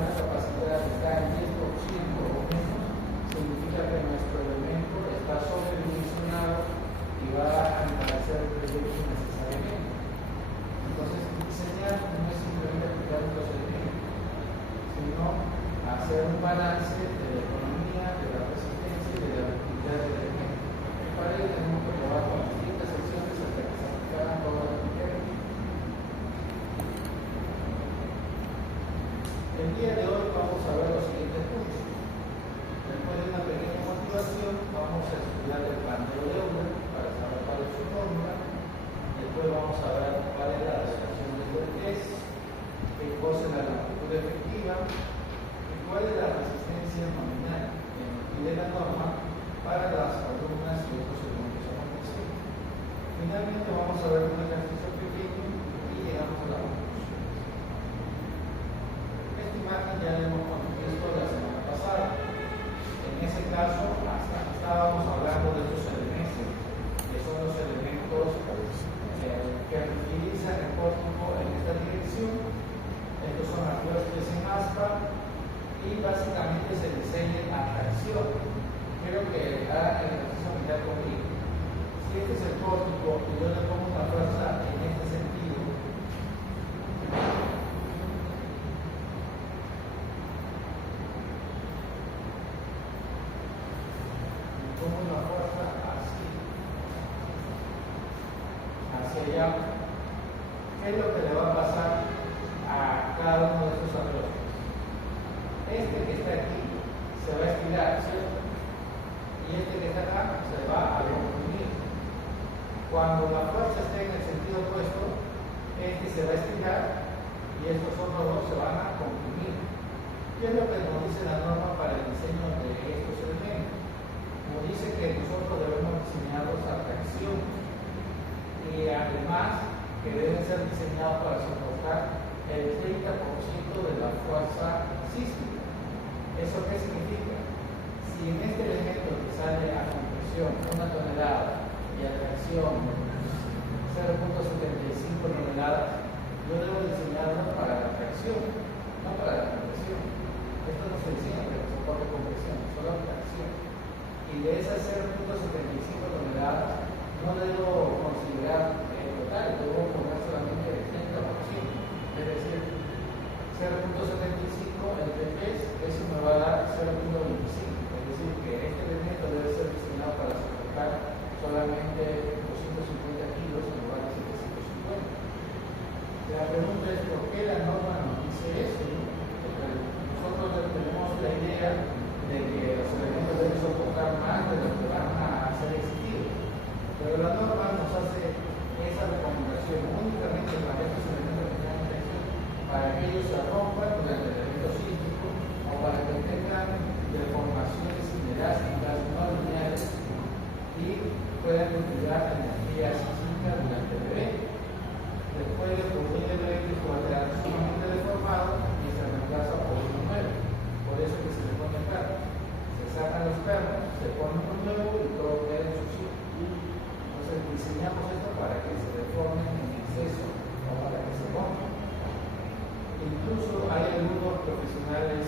una capacidad está en 10% o menos, significa que nuestro elemento está sobredimensionado y va a encarecer el proyecto innecesariamente. Entonces, diseñar no es simplemente aplicar los elementos, sino hacer un balance de la economía, de la resistencia y de la utilidad del elemento. Para ello tenemos que probar con distintas secciones hasta que se aplicaran todos los criterios. El día de hoy vamos a ver los siguientes puntos. Después de una pequeña motivación, vamos a estudiar el planteo de Euler para saber cuál es su fórmula. Después vamos a ver cuál es la relación del test, qué cosa es la longitud efectiva y cuál es la resistencia nominal y de la norma para las columnas y otros elementos acontecidos. Finalmente vamos a ver un ejercicio pequeño y llegamos a la conclusión. Esta imagen ya la hemos visto la semana pasada. En ese caso, estábamos hablando de estos elementos, que son los elementos que utilizan el pórtico en esta dirección. Estos son las fuerzas en aspa y básicamente se diseña a tracción. Creo que hará el ejercicio mental conmigo. Si este es el pórtico y yo le pongo una fuerza en este sentido, pongo una fuerza así, hacia allá, ¿qué es lo que le va a pasar a cada uno de estos atrofes? Este que está aquí se va a estirar, ¿cierto? Y este que está acá se va a comprimir. Cuando la fuerza esté en el sentido opuesto, este se va a estirar y estos otros dos se van a comprimir. ¿Qué es lo que nos dice la norma para el diseño de estos elementos? Nos dice que nosotros debemos diseñarlos a tracción y además que deben ser diseñados para soportar el 30% de la fuerza sísmica. ¿Eso qué significa? Si en este elemento que sale a compresión 1 tonelada y a tracción 0.75 toneladas, yo debo diseñarlo para la tracción, no para la compresión. Esto no se diseña para que soporte compresión, solo tracción. Y de esas 0.75 toneladas no debo considerar el total, debo poner solamente el 30%. Es decir, 0.75 entre 3, eso me va a dar 0.25. Es decir, que este elemento debe ser diseñado para soportar solamente 250 kilos en lugar de 750. La pregunta es por qué la norma nos dice eso, ¿no? Porque nosotros tenemos la idea de que los elementos deben soportar más de lo que van a ser exigidos. Pero la norma nos hace esa recomendación únicamente para estos elementos que están en tensión, para que ellos se rompan durante el evento sísmico o para que tengan deformaciones inelásticas no lineales y puedan utilizar energía sísmica durante el evento. Después de ocurrir el evento va a quedar sumamente deformado y se reemplaza por uno nuevo. Por eso que se le pone perno. Se sacan los pernos, se pone uno nuevo y todo queda en su sitio. Entonces diseñamos esto para que se deformen en exceso o para que se rompan. Incluso hay algunos profesionales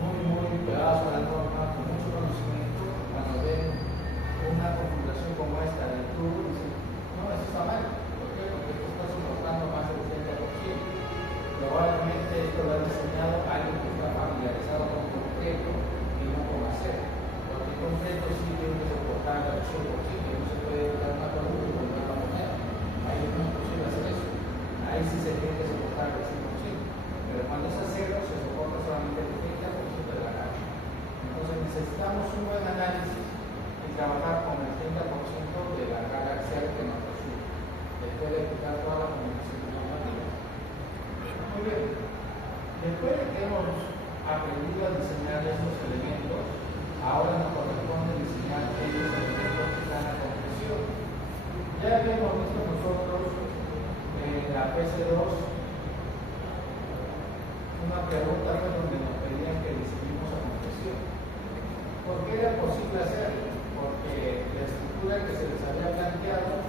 muy pegados a la norma, con mucho conocimiento, cuando ven una configuración como esta del tubo, dicen, no, eso está mal. ¿Por qué? Porque esto está soportando más del 30%. Probablemente esto lo ha diseñado alguien que está familiarizado con concreto y no con acero. Porque el concreto sí tiene que soportar al 100%, y no se puede quitar una columna y volver a poner. Ahí no es posible hacer eso. Ahí sí se tiene que soportar al 100%. Pero cuando es acero se soporta solamente el 30% de la carga. Entonces necesitamos un buen análisis y trabajar con el 30% de la carga axial que nos resulta, después de aplicar todas las combinaciones normativas. Muy bien. Después de que hemos aprendido a diseñar estos elementos, ahora nos corresponde diseñar aquellos elementos que están a compresión. Ya habíamos visto nosotros en la PC2 una pregunta donde nos pedían que diseñemos a compresión. ¿Por qué era posible hacerlo? Porque la estructura que se les había planteado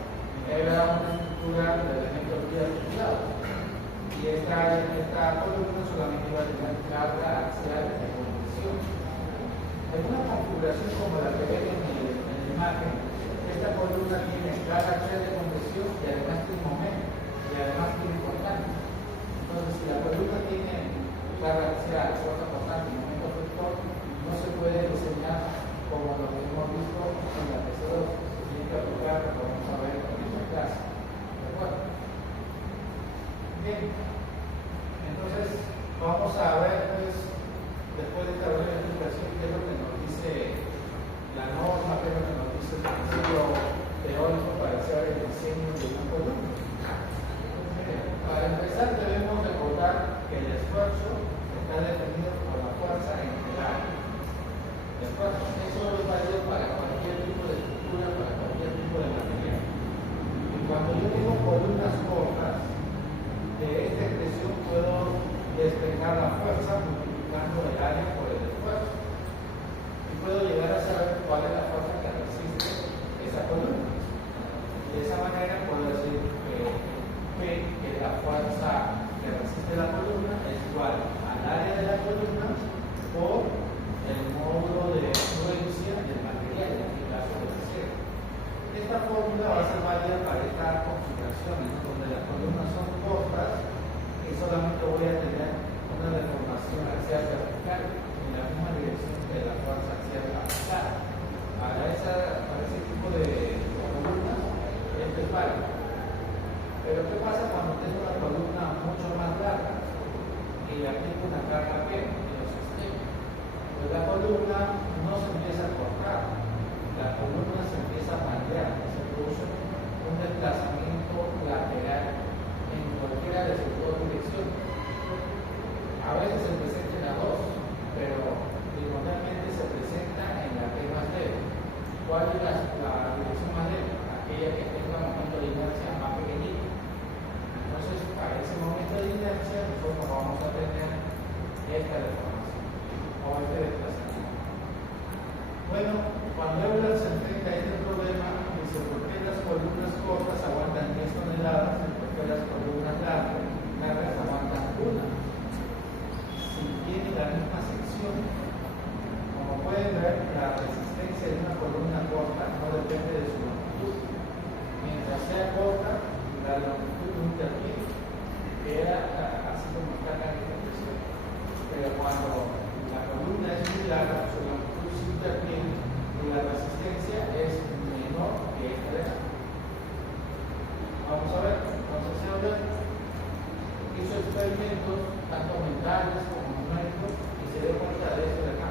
era una estructura de elementos muy articulados y esta columna solamente va a tener carga axial de compresión. En una configuración como la que ven en la imagen, esta columna tiene carga axial de compresión y además tiene momento, y además tiene constante. Entonces, si la columna tiene carga axial, fuerza constante y momento vector, no se puede diseñar como lo que hemos visto en la TC2. Se tiene que aplicar, lo vamos a ver en esta clase. ¿De acuerdo? Bien. Entonces, vamos a ver, pues, después de esta breve explicación, qué es lo que nos dice la norma, qué es lo que nos dice el principio teórico para hacer el diseño de una columna. Para empezar, debemos recordar que el esfuerzo está definido por la fuerza en el área. El esfuerzo, eso es válido para cualquier tipo de estructura, para cualquier tipo de material. Y cuando yo tengo columnas cortas, de esta expresión puedo despejar la fuerza multiplicando el área por el esfuerzo. Y puedo llegar a saber cuál es la fuerza que resiste esa columna. De esa manera puedo decir que P, que es la fuerza que resiste la columna, es igual al área de la columna por el módulo de influencia del material, en este caso del acero. Esta fórmula va a ser válida para estas configuraciones donde las columnas son cortas y solamente voy a tener una deformación axial vertical en la misma dirección que la fuerza axial aplicada. Para ese tipo de columnas, esto es válido. Pero ¿qué pasa cuando tengo una columna mucho más larga y le aplico una carga P en los extremos? Pues la columna no se empieza a cortar, la columna se empieza a pandear, se produce un desplazamiento lateral en cualquiera de sus dos direcciones. A veces se presenta en la 2, pero primordialmente se presenta en la que es más leve. ¿Cuál es la dirección más leve? Aquella que tenga un momento de inercia más pequeñito. Entonces, para ese momento de inercia, nosotros vamos a tener esta deformación o este desplazamiento. Bueno, cuando Euler se enfrenta a este problema, dice: ¿por qué las columnas cortas aguantan 10 toneladas y por qué las columnas largas aguantan 1? Si tienen la misma sección, como pueden ver, la resistencia de una columna corta no depende de su longitud. Mientras sea corta, la longitud no interviene, que era así como está acá en esta expresión. Pero cuando la columna es muy larga, su longitud sí interviene y la resistencia es menor que esta de acá. Vamos a ver, entonces Euler hizo experimentos tanto mentales como numéricos y se dio cuenta de esto de acá.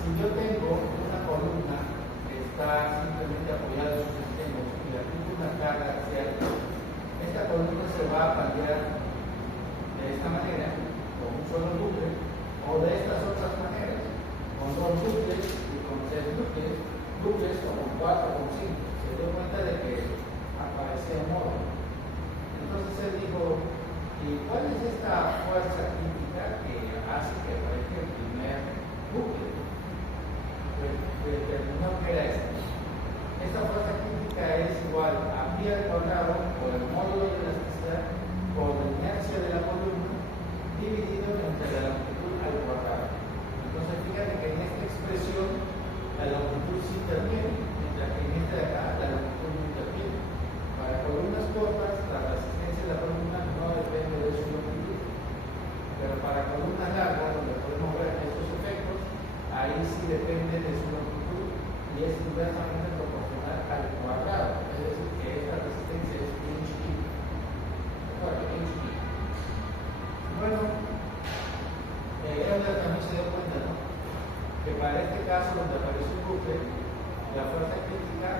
Si yo tengo una columna que está simplemente apoyada en sus extremos y le aplico una carga axial, esta columna se va a pandear de esta manera, con un solo bucle, o de estas otras maneras, con 2 bucles y con 3 bucles o con 4 o con 5. Se dio cuenta de que aparecía un modo. Entonces él dijo: ¿y cuál es esta fuerza crítica que hace que aparezca el primer bucle? Pues determinó que era esta. Esta fuerza crítica es igual a pi al cuadrado por el módulo de elasticidad por la inercia de la columna dividido entre la longitud al cuadrado. Entonces fíjate que en esta expresión la longitud sí interviene, mientras que en esta de acá la longitud no interviene. Para columnas cortas, la resistencia de la columna no depende de su longitud, pero para columnas largas, donde podemos ver estos efectos, ahí sí depende de su longitud y es inversamente proporcional al cuadrado, es decir, que esta resistencia es bien chiquita. Bien chiquita. Bueno, Euler también se dio cuenta, ¿no?, que para este caso, donde aparece un bucle, la fuerza crítica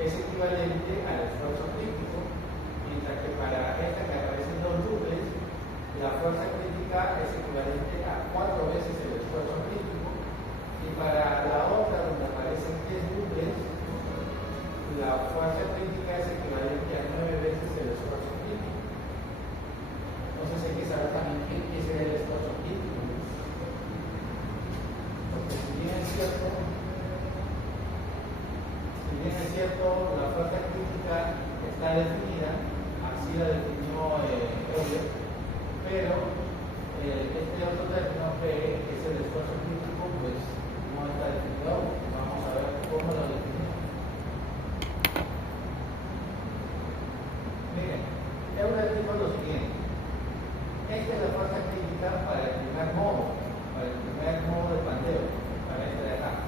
es equivalente al esfuerzo crítico, mientras que para esta que aparecen 2 bucles, la fuerza crítica es equivalente a 4 veces el esfuerzo crítico, y para la otra, donde aparecen 3 bucles, la fuerza crítica es equivalente a 9 veces el esfuerzo crítico. Entonces hay que saber también qué es el esfuerzo crítico. Porque si bien es cierto, la fuerza crítica está definida, así la definió Euler pero este otro término P, que es el esfuerzo crítico, pues no está definido. Vamos a ver cómo lo definimos. Miren, Euler dijo lo siguiente: esta es la fuerza crítica para el primer modo de pandeo, para este de acá.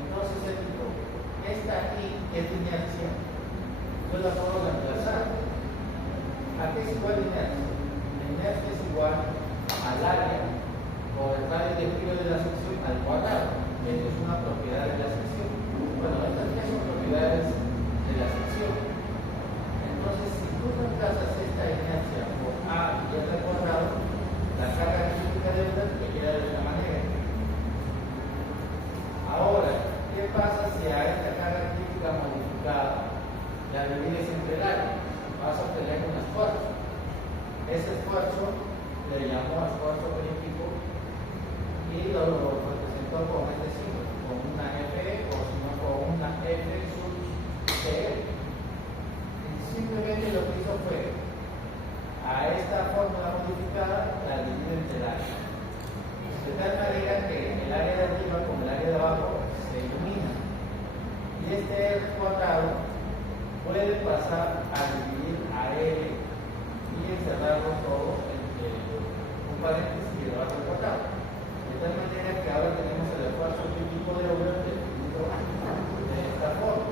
Entonces él dijo, esta aquí es inercia, yo la puedo reemplazar. ¿A qué es igual inercia? La inercia es igual al área por el radio de giro de la sección al cuadrado. Esto es una propiedad de la sección. Bueno, estas tres son propiedades de la sección. Entonces, si tú reemplazas esta inercia por A y S al cuadrado, la carga crítica de Euler te queda de esta manera. Ahora, ¿qué pasa si a esta carga crítica modificada la divides entre el área? Vas a obtener un esfuerzo. Ese esfuerzo le llamó esfuerzo crítico y lo representó con este símbolo, con una F o si no con una F sub T. Simplemente lo que hizo fue a esta fórmula modificada la divide entre el área. De tal manera que el área de arriba con el área de abajo se ilumina. Y este R cuadrado puede pasar a dividir a L y encerrarlo todo entre un paréntesis y llevarlo al cuadrado. De tal manera que ahora tenemos el esfuerzo crítico de Euler definido de esta forma.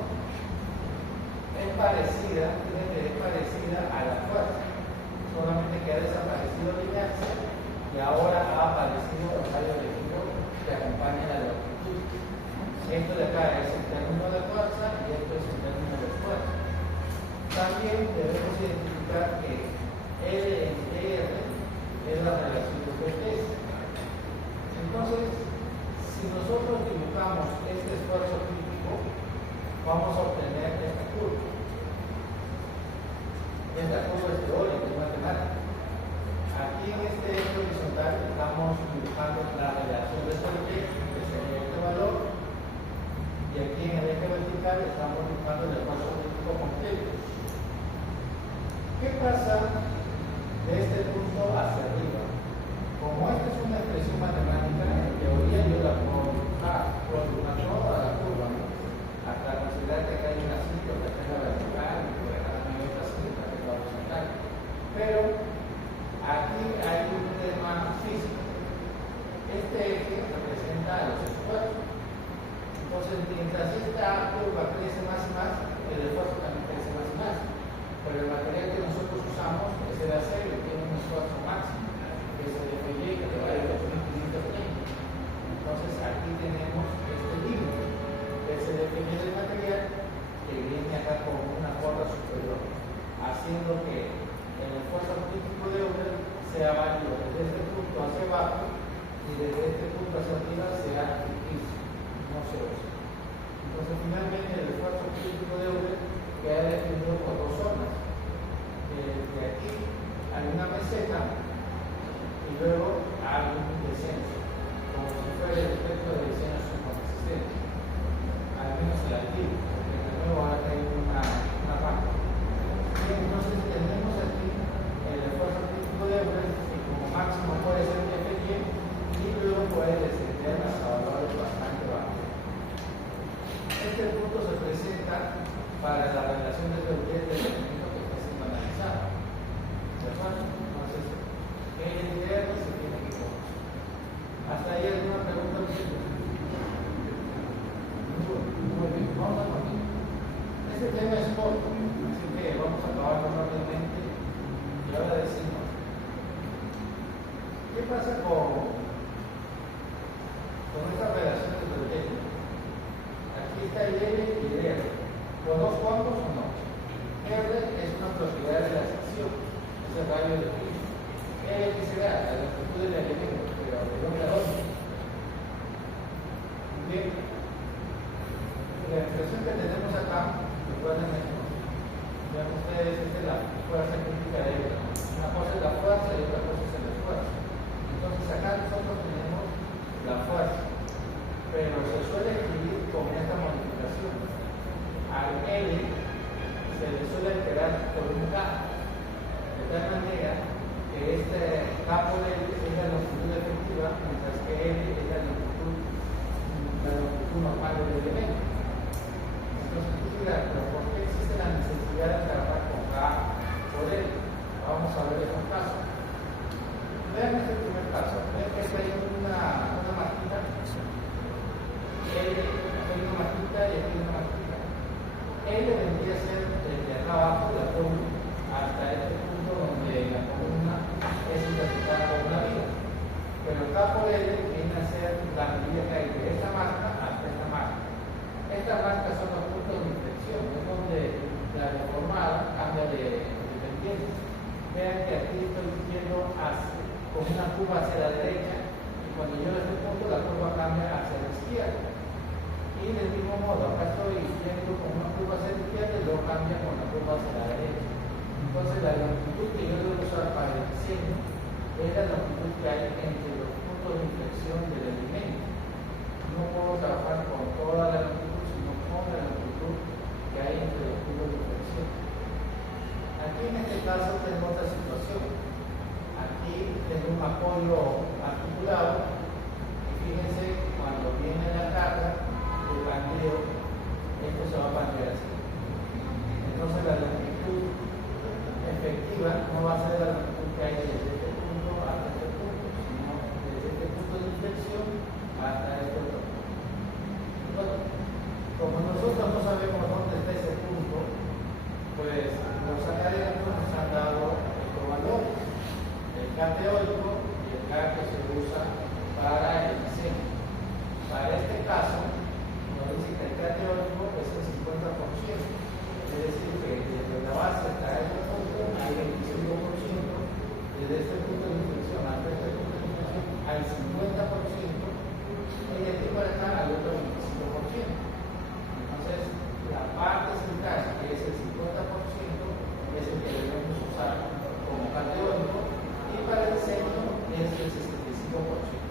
Es parecida a la fuerza, solamente que ha desaparecido la inercia y ahora ha aparecido el radio de giro que acompaña la longitud. Esto de acá es el término de fuerza y esto es el término de esfuerzo. También debemos identificar que L entre R es la relación de fuerzas. Entonces, si nosotros dibujamos este esfuerzo crítico, vamos a obtener esta curva. Esta curva es teórica, es matemática. Aquí en este eje horizontal estamos dibujando la relación de Solveig, que sería este valor, y aquí en el eje vertical estamos dibujando el esfuerzo crítico completo. ¿Qué pasa de este punto hacia arriba? Como esta es una expresión matemática, en teoría yo la puedo dibujar toda la curva, ¿no? Hasta considerar que acá hay una cinta, que acá hay la vertical, y por acá también hay otra cinta, que es la horizontal. Pero aquí hay un tema físico. Este eje representa a los esfuerzos. Entonces, mientras esta curva crece más y más, el esfuerzo también crece más y más. Pero el material que nosotros usamos es el acero y tiene un esfuerzo máximo, que es el FY, que vale 2530. Entonces, aquí tenemos este límite, que es el FY del material, que viene acá con una cuerda superior, haciendo que el esfuerzo crítico de Euler sea válido desde este punto hacia abajo y desde este punto hacia arriba sea ficticio, no se usa. Entonces, finalmente, el esfuerzo crítico de Euler queda definido por dos zonas. De aquí hay una meseta y luego hay un descenso, como si fuera el efecto de diseño subconsistente, al menos el antiguo, porque de nuevo ahora hay una rampa. Y entonces tenemos aquí el esfuerzo crítico de Euler, que como máximo puede ser FY y luego puede descender hasta valores bastante bajos. Este punto se presenta para la relación de Solveig del elemento que está siendo analizado. ¿De acuerdo? Entonces, el interno se tiene que conocer. ¿Hasta ahí alguna pregunta? Muy bien, vamos a continuar. Este tema es corto, así que vamos a acabarlo rápidamente y ahora decimos, ¿qué pasa con esta relación de Solveig? Aquí está el L y el R. ¿Conozco ambos o no? R es una propiedad de la sección, es el radio de giro. L que será la longitud del elemento, pero de dónde a dónde. Bien, la expresión que tenemos acá, recuerden esto, vean ustedes, esta es la fuerza crítica de Euler. Una cosa es la fuerza y otra cosa es el esfuerzo. Entonces acá nosotros tenemos la fuerza, pero se suele escribir con esta modificación. Al L se le suele alterar por un capo, de tal manera que este capo de él es la longitud efectiva, mientras que L es la longitud normal del elemento. Entonces, pero ¿por qué existe la necesidad de trabajar con K por L? Vamos a ver esos casos. Vean este primer caso. Vean que hay una marquita. L, aquí hay una marquita y aquí hay una marquita. L vendría a ser desde acá abajo la columna hasta este punto donde la columna es interpretada por una vía. Pero K por L viene a ser la medida que hay de esta marca hasta esta marca. Estas marcas son los puntos de inflexión, es donde la deformada cambia de pendiente. Vean que aquí estoy yendo con una curva hacia la derecha y cuando llego a este punto la curva cambia hacia la izquierda. Y del mismo modo, acá estoy yendo con una curva hacia la izquierda y luego cambia con la curva hacia la derecha. Entonces la longitud que yo debo usar para el diseño es la longitud que hay entre los puntos de inflexión del elemento. No puedo trabajar con toda la longitud, sino con la longitud que hay entre los puntos de inflexión. Aquí en este caso tengo otra situación. Aquí tengo un apoyo articulado y fíjense cuando viene la carga del bandeo, esto se va a bandear así. Entonces la longitud efectiva no va a ser la longitud que hay desde este punto hasta este punto, sino desde este punto de inflexión hasta este otro punto. Bueno, como nosotros no sabemos dónde está ese punto, pues los académicos nos han dado estos valores, el K teórico y el K que se usa para el diseño. Para este caso, nos dice que el K teórico es el 50%, es decir, que desde la base hasta este punto hay 25%, desde este punto de inflexión hasta este punto de inflexión hay 50%, y de aquí para acá hay otro 25%. Entonces, la parte central, que es el 50%, es el que debemos usar como K teórico, y para el diseño es el 65%.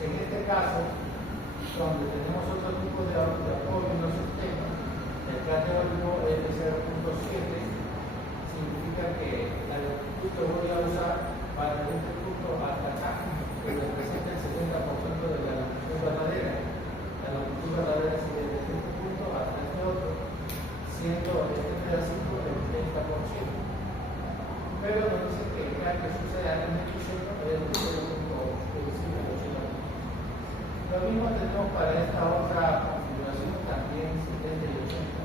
En este caso, donde tenemos otro tipo de apoyo en los sistemas, el K teórico es de 0.7, significa que la longitud que voy a usar para este punto hasta acá, que representa el 70% de la longitud verdadera. La longitud verdadera es desde este punto hasta este otro, siendo este pedacito del 30%. Pero nos dice que el K que sucede al epicentro es de 0.5%. Lo mismo tenemos para esta otra configuración, también 70 y 80.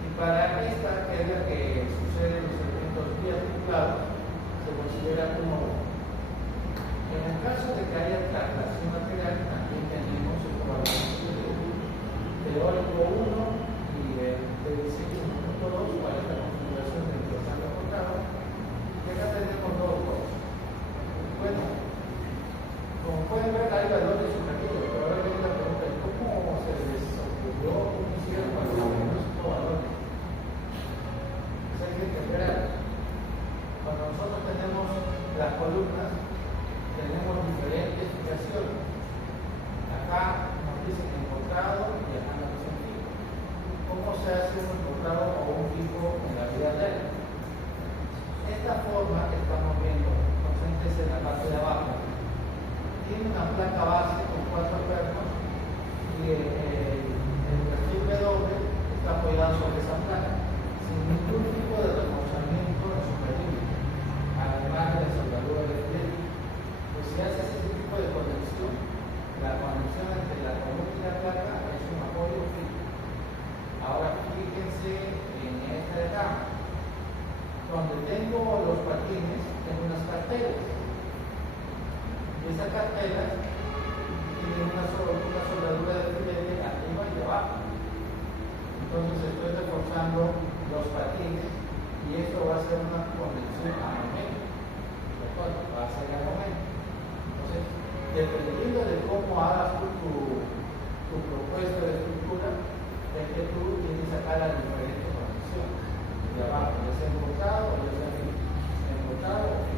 Y para esta, que es la que sucede en los elementos biarticulados, se considera como. En el caso de que haya traslación lateral, también tenemos el valor teórico 1 y de diseño 1.2, para esta configuración del proceso cortado, que acá tenemos dos cosas. Bueno, como pueden ver, hay valores subjetivos, pero ahora viene la pregunta de cómo se les ocurrió, cómo hicieron para obtener estos valores. Pues hay que entender. Cuando nosotros tenemos las columnas, tenemos diferentes fijaciones. Acá nos dicen encontrado y acá nos dicen fijo. ¿Cómo se hace un encontrado o un fijo en la vida real? Esta forma que estamos viendo, concéntrese en la parte de abajo, tiene una placa base con 4 cuernos y el perfil W está apoyado sobre esa placa, sin ningún tipo de reforzamiento en su perfil, además de la soldadura de flecha. Pues si hace ese tipo de conexión, la conexión entre la columna y la placa es un apoyo fijo. Ahora fíjense en esta de acá, donde tengo los patines, tengo unas carteras. Y esas carteras tienen una soldadura de filete arriba y abajo. Entonces estoy reforzando los patines y esto va a ser una conexión a momento. Va a ser a momento. Entonces, dependiendo de cómo hagas tu propuesta de estructura, es que tú tienes acá las diferentes conexiones. De abajo, ya sea encortado o ya sea fijo. Encortado o fijo.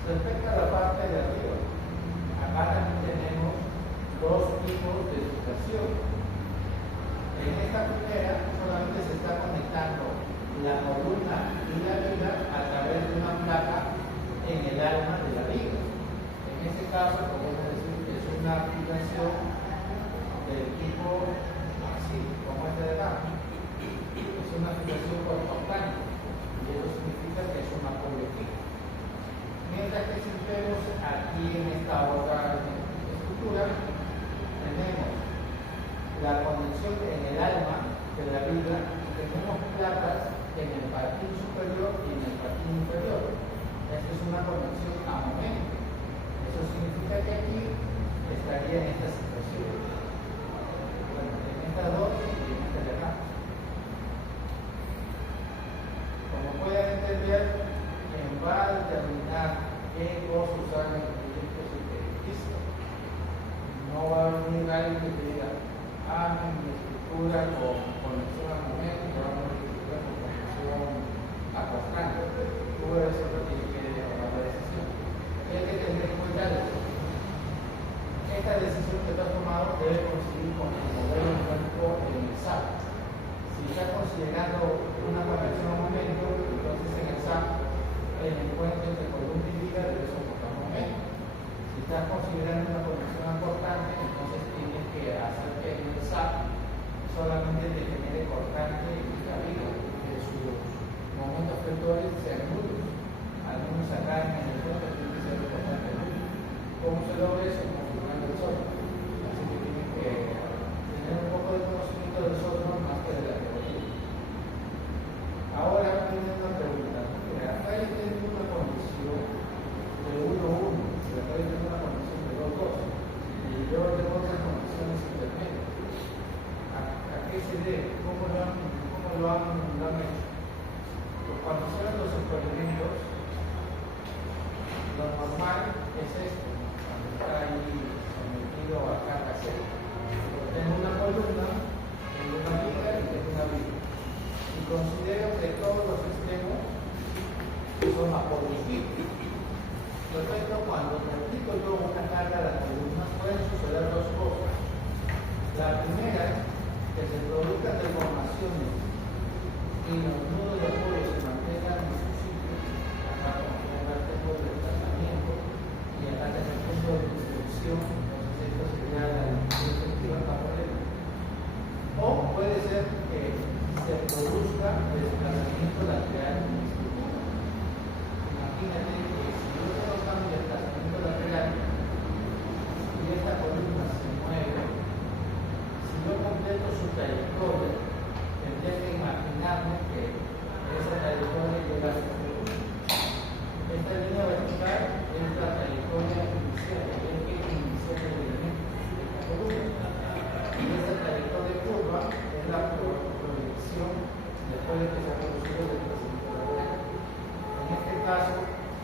Respecto a la parte de arriba, acá también tenemos dos tipos de fijación. En esta primera solamente se está conectando la columna y la viga a través de una placa en el alma de la viga. En este caso podemos decir que es una aplicación del tipo así, como esta de acá. Es una aplicación por octáneo y eso significa que es un apoyo fijo. Mientras que si vemos aquí en esta otra estructura, tenemos la conexión en el alma de la viga y tenemos placas en el patín superior y en el patín inferior. Esta es una conexión a momento. Eso significa que aquí estaría en esta situación. Bueno, en estas dos y en esta de acá. Como pueden entender, va a determinar qué cosa usar en el proyecto superficie. No va a venir alguien que te diga, mi estructura con conexión al momento, y vamos a estructura con conexión a constante. Tú eres el que tiene que tomar la decisión. Y hay que tener en cuenta eso. Esta decisión que tú has tomado debe coincidir con el modelo numérico en el SAP. Si estás considerando una conexión a momento, entonces en el SAP el encuentro entre columna y viga debe soportar un momento. Si estás considerando una conexión importante, entonces tienes que hacer que el SAP solamente te genere cortante y la viga, que sus momentos vectores sean nulos. Al menos acá en el ejemplo tiene que ser cortante nulo. ¿Cómo se logra eso? Configurando el software. Así que tienes que tener un poco de conocimiento del software más que de la teoría. Ahora viene una pregunta. Acá yo tengo una conexión de 1-1, y acá yo tengo una conexión de 2-2, y yo tengo otras conexiones intermedias. ¿A qué se debe? ¿Cómo lo han hecho? Pues cuando se ven los experimentos, lo normal es esto, cuando está ahí sometido a carga cero. Tengo una columna, tengo una viga y tengo una viga. Y considero que todos los extremos son apoyos fijos. Perfecto, cuando aplico yo una carga a la columna pueden suceder dos cosas. La primera es que se produzcan deformaciones y los nudos de apoyo se mantengan en su sitio. Acá tengo el desplazamiento y acá tengo el punto de distribución, entonces esto sería la efectiva tablera. O puede ser que se produzca desplazamiento lateral en la estructura. Imagínate que si yo tengo cambio de desplazamiento lateral y esta columna se mueve, si yo completo su trayectoria, tendría que imaginarme que esa trayectoria llega a esta columna. Esta línea vertical es la trayectoria inicial, es que inicia el elemento de esta columna. Y esa trayectoria curva es la proyección después de que se ha producido el desplazamiento lateral. En este caso,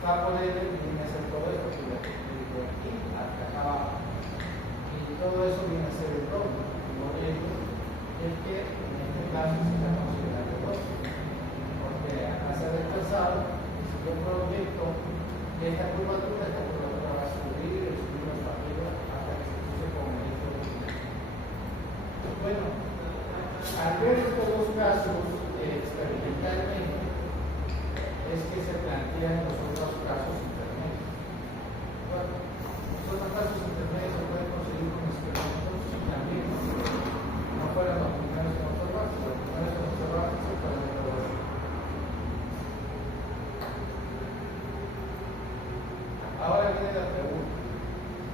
capo de viene a ser todo esto, desde aquí hasta acá abajo. Y todo eso viene a ser el doble. Lo otro es que en este caso se está considerando dos. Porque acá se ha desplazado, y si yo proyecto esta curvatura va a subir hasta que se cruce con el eje original. Bueno, al ver estos dos casos experimentalmente, es que se plantean los otros casos intermedios. Bueno, los otros casos intermedios se pueden conseguir con experimentos y también no fueron los primeros en observarse, los primeros en observarse se pueden observar. Ahora viene la pregunta.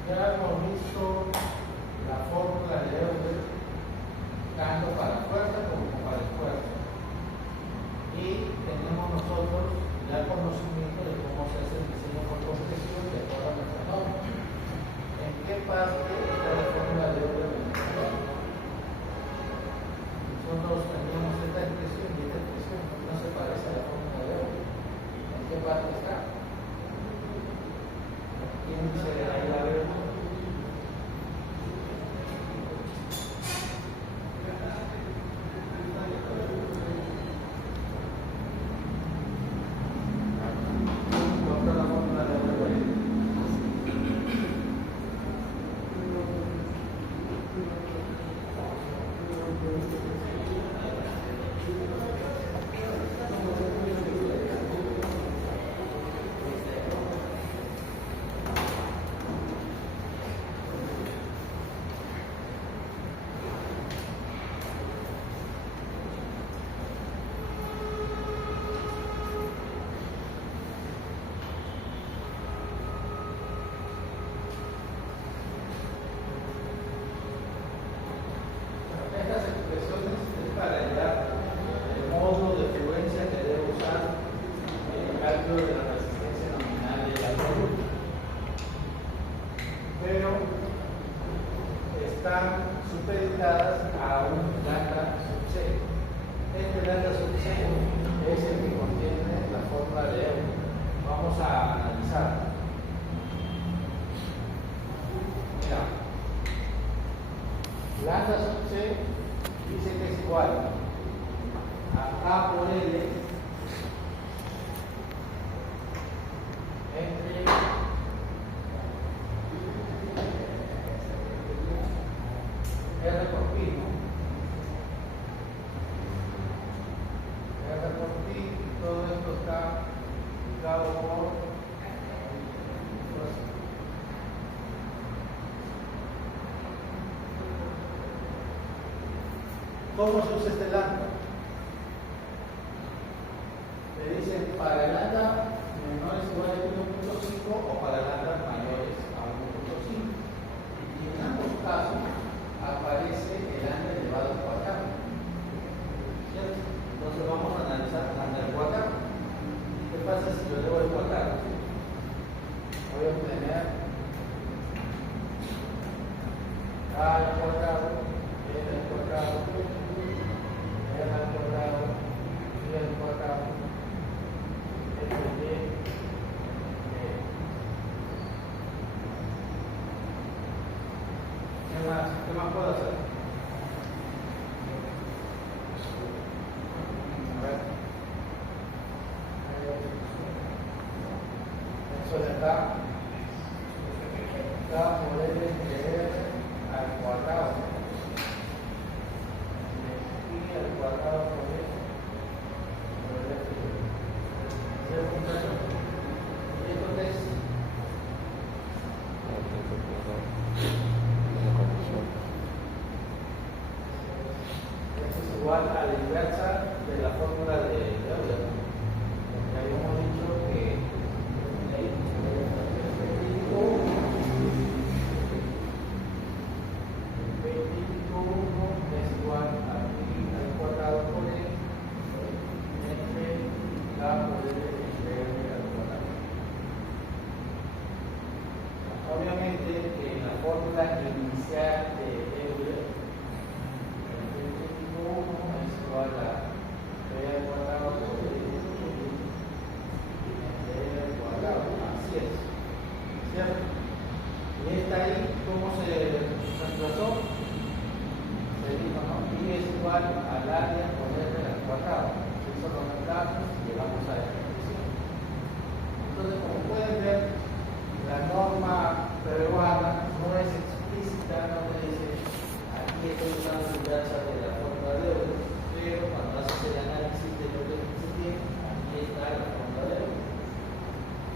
Ya hemos visto la fórmula de Euler tanto para fuerza como para esfuerzo. Y tenemos nosotros ya conocimiento de cómo se hace el diseño por compresión de todas nuestras normas. ¿En qué parte está la fórmula de Euler en nuestra norma? Nosotros teníamos esta expresión y esta expresión no se parece a la fórmula de Euler. ¿En qué parte está? ¿Quién dice ahí la verdad? es el que contiene la fórmula de Euler. Vamos a analizar. Mira, lambda sub c dice que es igual a A por L entre R por pi, ¿no? R por pi, todo esto está multiplicado por ¿cómo se usa este lambda? Le dicen para el lambda menores o igual a 1.5 o para lambda mayores a 1.5. Y en ambos casos aparece el lambda elevado al cuadrado. ¿Cierto? Entonces vamos a analizar lambda al cuadrado. ¿Qué pasa si lo elevo al cuadrado? Voy a obtener a al cuadrado, n al cuadrado, r al cuadrado, y al cuadrado, f de ¿qué más puedo hacer? A ver. Eso de acá por L de R al cuadrado. Y al cuadrado por L de R. ¿Y esto qué es? Esto es igual a la inversa de la fórmula de Euler. Ya habíamos dicho que es igual a pi al cuadrado por L entre A por L entre R al cuadrado. Obviamente que en la fórmula inicial de Euler es igual a P al cuadrado por L entre R al cuadrado. Así es, ¿cierto? Y esta ahí, ¿cómo se reemplazó? Se dijo, ¿no? Y es igual al área por R al cuadrado. Eso lo reemplazamos y llegamos a esta expresión. Entonces, como pueden ver, la norma peruana no es explícita, no te dice aquí estoy usando la inversa de la fórmula de Euler, pero cuando haces el análisis de lo que se tiene, aquí está la fórmula de Euler.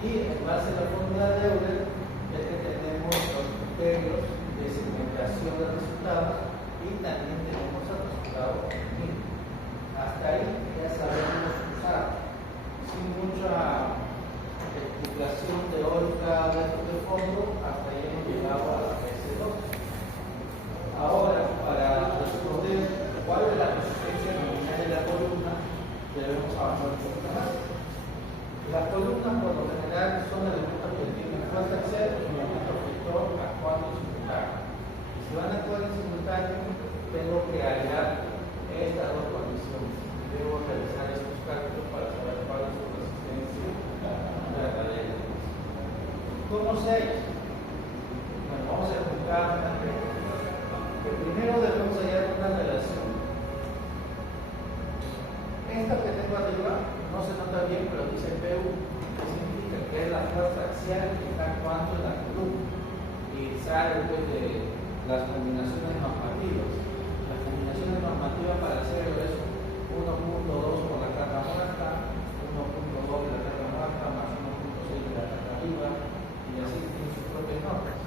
Y en base a la fórmula de Euler es que tenemos los criterios de segmentación de resultados y también tenemos el resultado mismo. Hasta ahí ya sabemos usar, sin mucha explicación teórica de fondo, hasta ahí hemos llegado a la PS2. Ahora, para responder cuál es la resistencia nominal de la columna, debemos avanzar un poquito más. Las columnas, por lo general, son elementos que tienen fuerza axial y momento efector actuando en simultáneo. Y si van a actuar en simultáneo, tengo que hallar estas dos condiciones. Debo realizar estos cálculos para saber cuál es su resistencia verdadera. ¿Cómo se hace? Bueno, vamos a explicar una técnica. Primero debemos hallar una relación. Esta que tengo arriba no se nota bien, pero dice PU, que significa que es la fuerza axial que está actuando en la columna. Y sale de las combinaciones normativas. Las combinaciones normativas para hacerlo es 1.2 por la carga muerta, 1.2 de la carga muerta más 1.6 de la carga viva, y así tiene sus propias normas.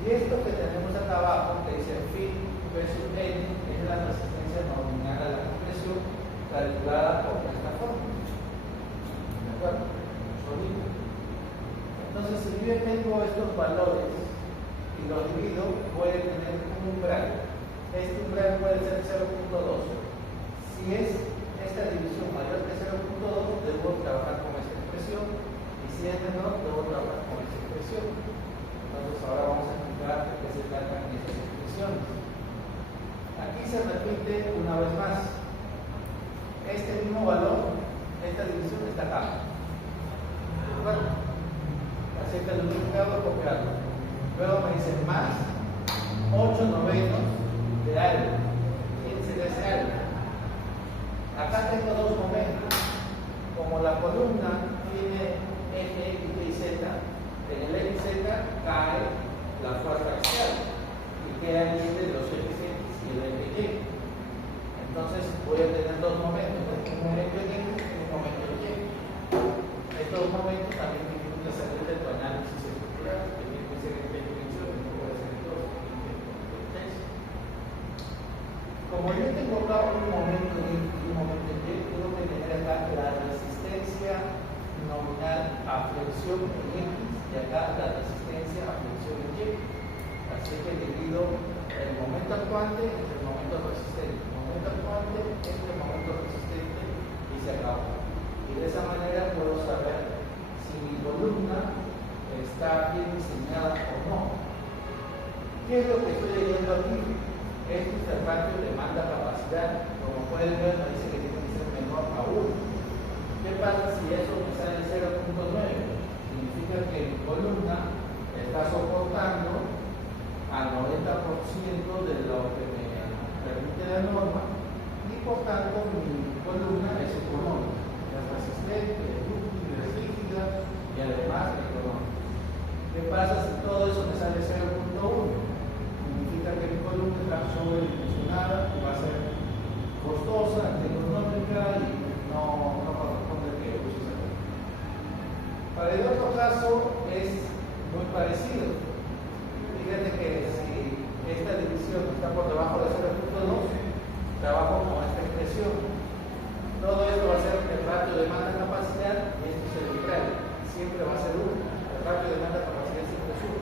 Y esto que tenemos acá abajo, que dice phi P sub n, es la resistencia nominal a la compresión calculada por esta fórmula. ¿De acuerdo? Solito. Entonces, si yo tengo estos valores y los divido, voy a tener un umbral. Este umbral puede ser 0.2. Si es esta división mayor que 0.2, debo trabajar con esta expresión. Y si es menor, debo trabajar con esta expresión. Entonces, ahora vamos a explicar de qué se tratan esas expresiones. Aquí se repite una vez más. esta división está acá. ¿De acuerdo? Así que lo único que hago es copiarlo. Luego me dice más 8 novenos de algo. ¿Quién será ese algo? Acá tengo dos momentos. Como la columna tiene eje, y z, en el eje z cae la fuerza axial y queda libre de los ejes x y el eje y. Entonces voy a tener dos momentos, un momento en x y un momento en y. Estos momentos también tienen que salir de tu análisis estructural, que tiene que ser en tres dimensiones, no puede ser en dos, en tres. Como yo tengo acá un momento en x y un momento en y, tengo que tener acá la resistencia nominal a flexión en x y acá la resistencia a flexión en y. Así que divido el momento actuante entre el momento resistente, el momento actuante entre el momento resistente y se acabó. Y de esa manera puedo saber si mi columna está bien diseñada o no. ¿Qué es lo que estoy leyendo aquí? Este es el ratio demanda-capacidad. Como pueden ver, me dice que tiene que ser menor a 1. ¿Qué pasa si eso me sale 0.9? Significa que mi columna está soportando al 90% de lo que me permite la norma y por tanto mi columna es económica, es resistente, es útil, es rígida y además económica. ¿Qué pasa si todo eso me sale 0.1? Significa que mi columna está sobredimensionada y va a ser costosa, económica y no corresponde que use esa columna. Para el otro caso es muy parecido. Fíjate que si esta división está por debajo de 0.2, trabajo con esta expresión. Todo esto va a ser el ratio de demanda-capacidad y esto es el integral. Siempre va a ser 1. El ratio de demanda-capacidad siempre es 1.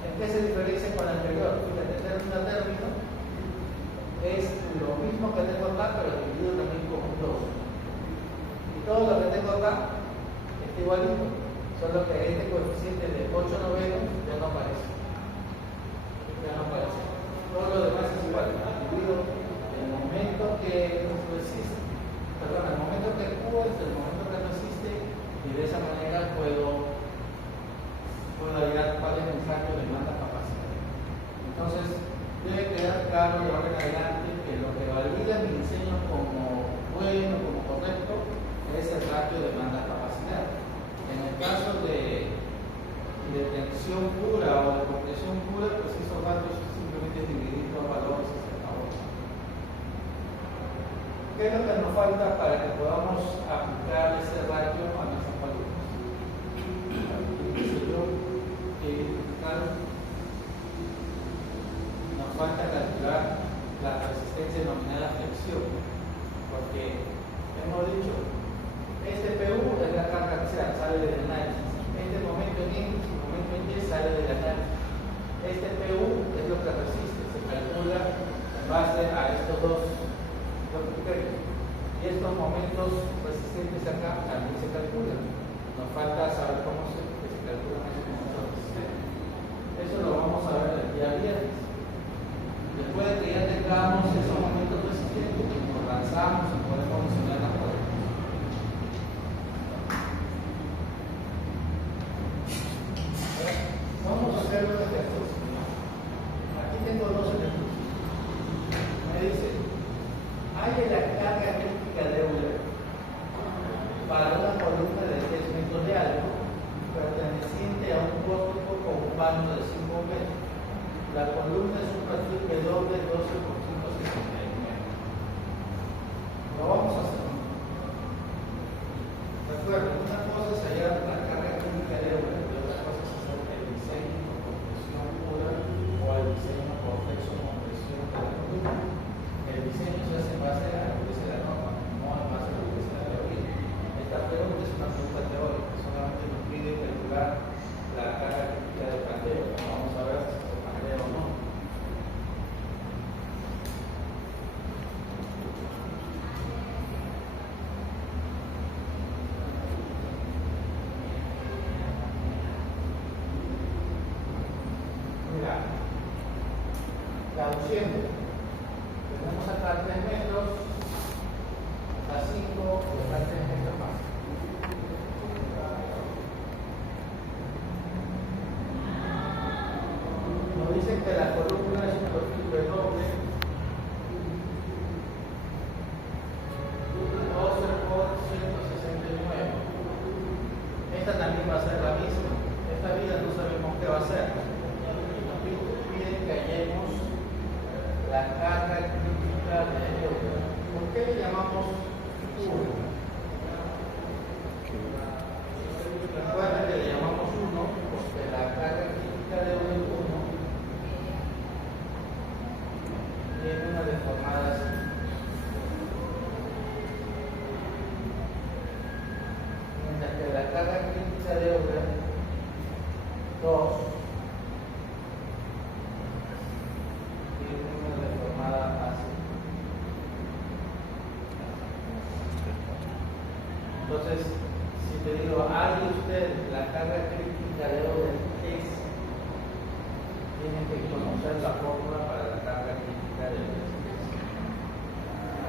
¿En qué se diferencia con el anterior? Fíjate, término a término es lo mismo que tengo acá, pero dividido también con un 2. Y todo lo que tengo acá está igualito, solo que este coeficiente de 8 novenos ya no aparece. Ya no aparece. Todo lo demás es igual, dividido el momento que resiste, perdón, el momento que actúa es el momento que resiste y de esa manera puedo hallar cuál es el ratio de demanda-capacidad. Entonces, debe quedar claro de ahora en adelante que lo que valida mi diseño como bueno, como correcto, es el ratio de demanda-capacidad. En el caso de tensión pura o de compresión pura, pues esos ratios simplemente dividir los valores y se acabó. ¿Qué es lo que nos falta para que podamos aplicar ese ratio a nuestras columnas? Nos falta calcular la resistencia nominal a flexión, porque hemos dicho, este PU es la carga axial, sale del análisis. Este momento en X, momento en Y sale del análisis. Este PU es lo que resiste, se calcula en base a estos dos criterios. Y estos momentos resistentes acá también se calculan. Nos falta saber cómo se calculan esos momentos resistentes. Eso lo vamos a ver el día viernes. Después de que ya tengamos esos momentos resistentes, nos lanzamos y podemos mencionar las cosas. Vamos a hacer los ejemplos. Aquí tengo dos ejemplos. Me dice, hay la carga crítica de Euler para una columna de 10 metros de alto perteneciente a un pórtico con un vano de 5 metros. La columna es un perfil de doble 12 por 5,69. Lo vamos a hacer. Recuerden, una cosa es hallar la carga crítica de Euler y otra cosa es hacer el diseño por compresión pura o el diseño por flexo-compresión de la columna. El diseño se hace en base a la dureza de la norma, no en base a la dureza de la teoría. Esta pregunta es una pregunta teórica, solamente nos pide calcular la carga crítica del candeo. Vamos a ver si se candea o no. Mira, traduciendo, tenemos acá 3 metros, acá 5, y acá 3 metros. la carga crítica de Euler. ¿Por qué le llamamos 1? Recuerden que le llamamos 1 porque la carga crítica de Euler 1 tiene una deformada así. Mientras que la carga crítica de Euler 2 tiene una deformada así. Entonces, si te digo, halle usted la carga crítica de Euler es, tiene que conocer la fórmula para la carga crítica de Euler.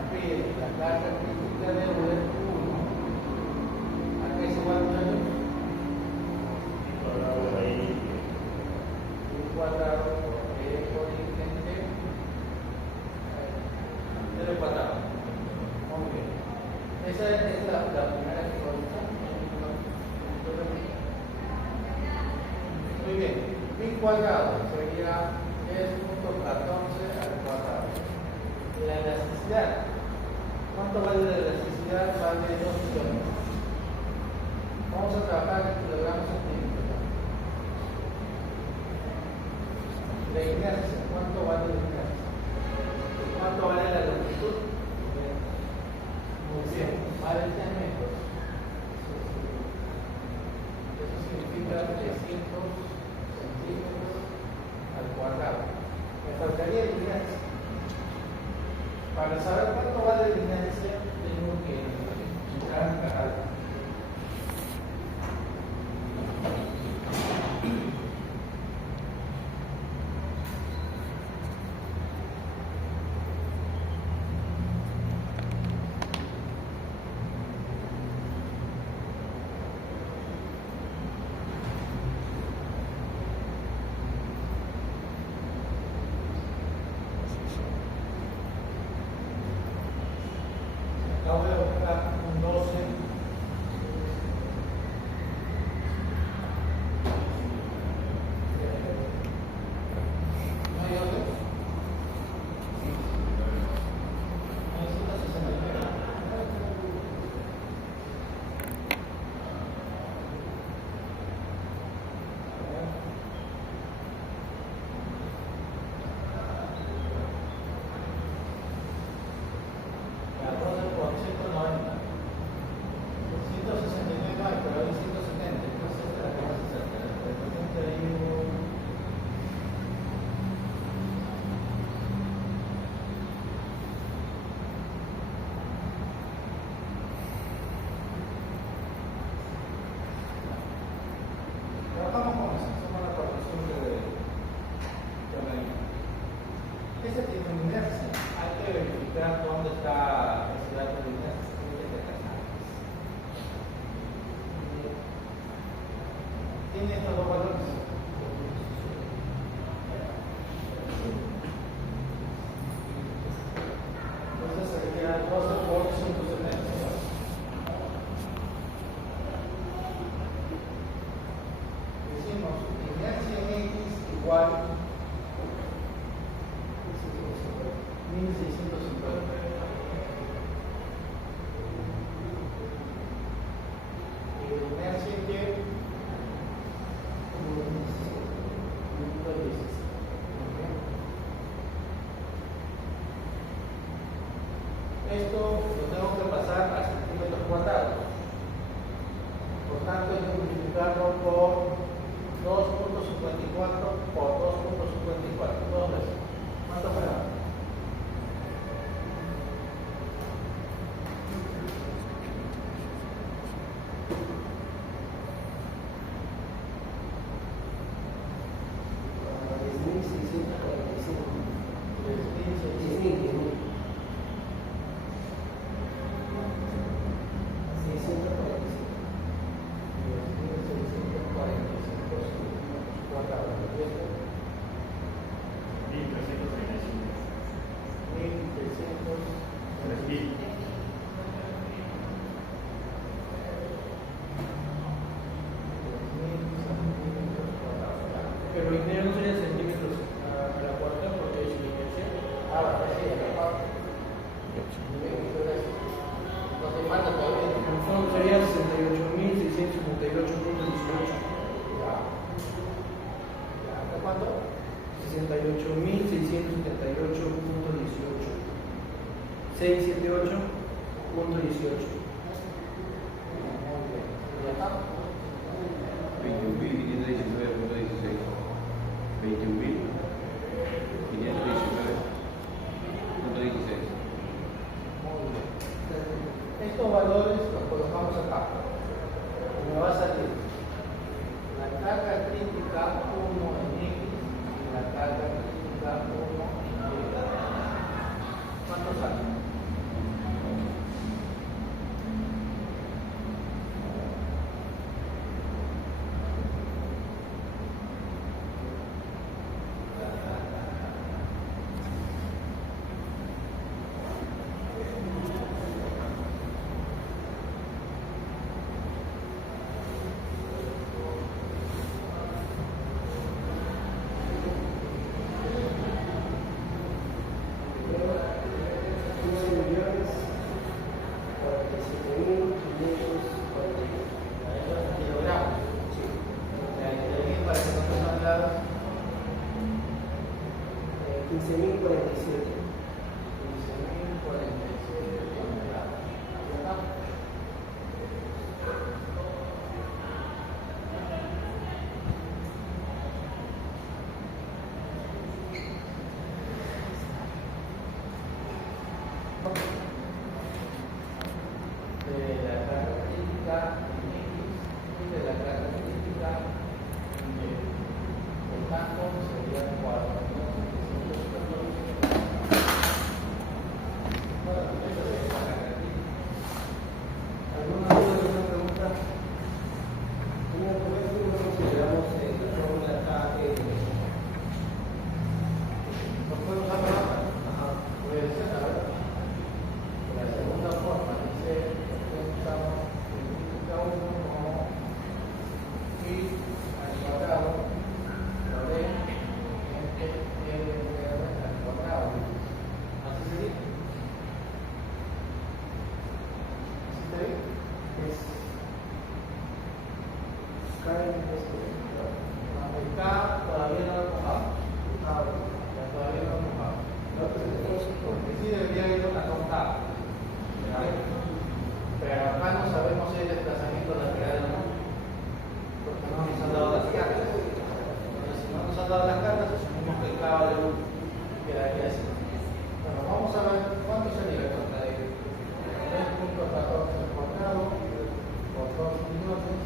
Aquí la carga crítica de Euler 1, ¿a qué es igual, muchachos? Cuadrado por e por integer 0 cuadrado. Muy bien. Esa es la primera exposición. Muy bien. Pi cuadrado sería 10.14 al cuadrado. La elasticidad. ¿Cuánto vale la elasticidad? Vale 2 kilómetros. Vamos a trabajar en kilogramos centímetros. La inercia, ¿cuánto vale la inercia? ¿Cuánto vale la longitud? Muy bien, vale 100 metros. Eso significa 300 centímetros al cuadrado. Me faltaría la inercia. Para saber cuánto vale la inercia, tengo que entrar a acabo de buscar un 12. ¿No hay otro? Necesita 69. Trabajamos con eso, somos la corrección de la línea. Este tiene una inercia. Hay que verificar dónde está ese dato de inercia. Tiene estos dos valores. Entonces sería 12 por 170. Decimos inercia en X igual 1650. Y la inercia en Y 1.16. Esto lo tengo que pasar a centímetros cuadrados. Por tanto, hay que multiplicarlo por 2.54 por 2.54. Dos veces. ¿Cuánto será? 678.18. ¿Y acá? 21.519.16. 21.519.16. Muy bien. Estos valores los colocamos acá. Me va a salir la carga crítica 1 en X y la carga crítica 1 en Y. ¿Cuánto sale? Kilogramos. Para que no sean lados. 15.047. 15.047 kilogramos. De la carga crítica en X y de la carga crítica en Y. Por tanto, sería 4.714. Bueno, eso es la carga crítica. ¿Alguna duda, alguna pregunta? En el momento no consideramos la fórmula acá. ¿No puedo usar la otra? Puede ser, a ver. La segunda forma dice que usamos el crítica 1 como y al cuadrado por E entre R al cuadrado. ¿Así se dice? ¿Así está bien? Es K en esto. El K todavía no lo mojamos. Ya todavía no lo mojamos. Porque sí debería ir acá un K. Pero acá no sabemos si hay desplazamiento lateral o no. Porque no nos han dado las cargas. Entonces, si no nos han dado las cargas, asumimos que el K vale 1. Quedaría así. Bueno, vamos a ver cuánto sería el contrario. 3.14 al cuadrado por 2 millones.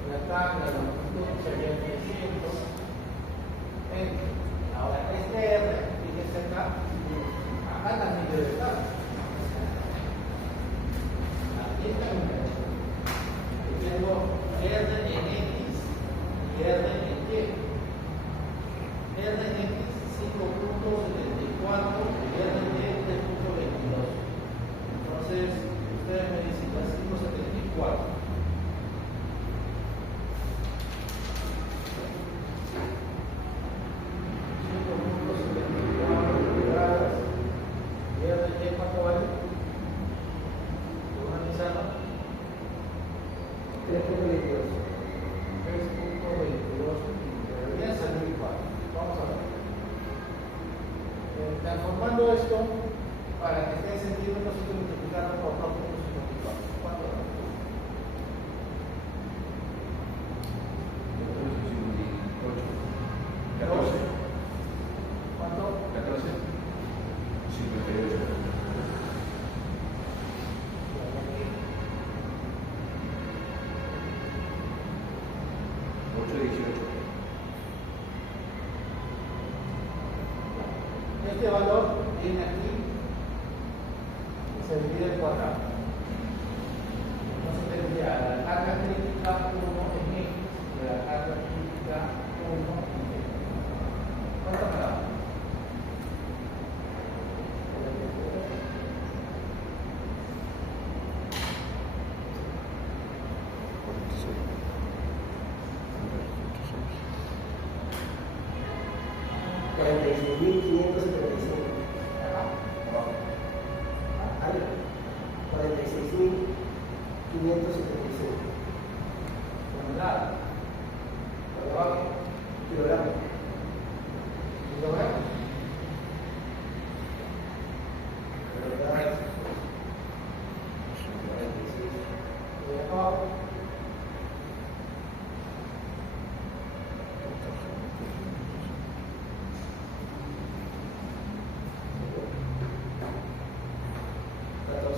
Y acá la longitud sería 300. Ahora, este R, fíjense acá, acá también debe estar. Aquí está el número. Y tengo R en X y R en Y. R en X 5.74 y R en Y 3.22. Entonces, ustedes me dicen las 5.74. ¿Cuánto vale? ¿Una manzana? 3.22. 3.22. Debería salir igual. Vamos a ver. Transformando esto, para que esté sentido, necesito multiplicarlo por 2.54. ¿Cuánto da? 14. ¿Cuánto? 14. 58. 8.18. Este valor viene aquí y se divide el cuadrado. Entonces tendría la carga crítica 1 en X y la carga crítica 1 en Y. ¿Cuánto me da? ¿Vale? 46.575 Tonelada. kilogramos. ¿Kilogramos?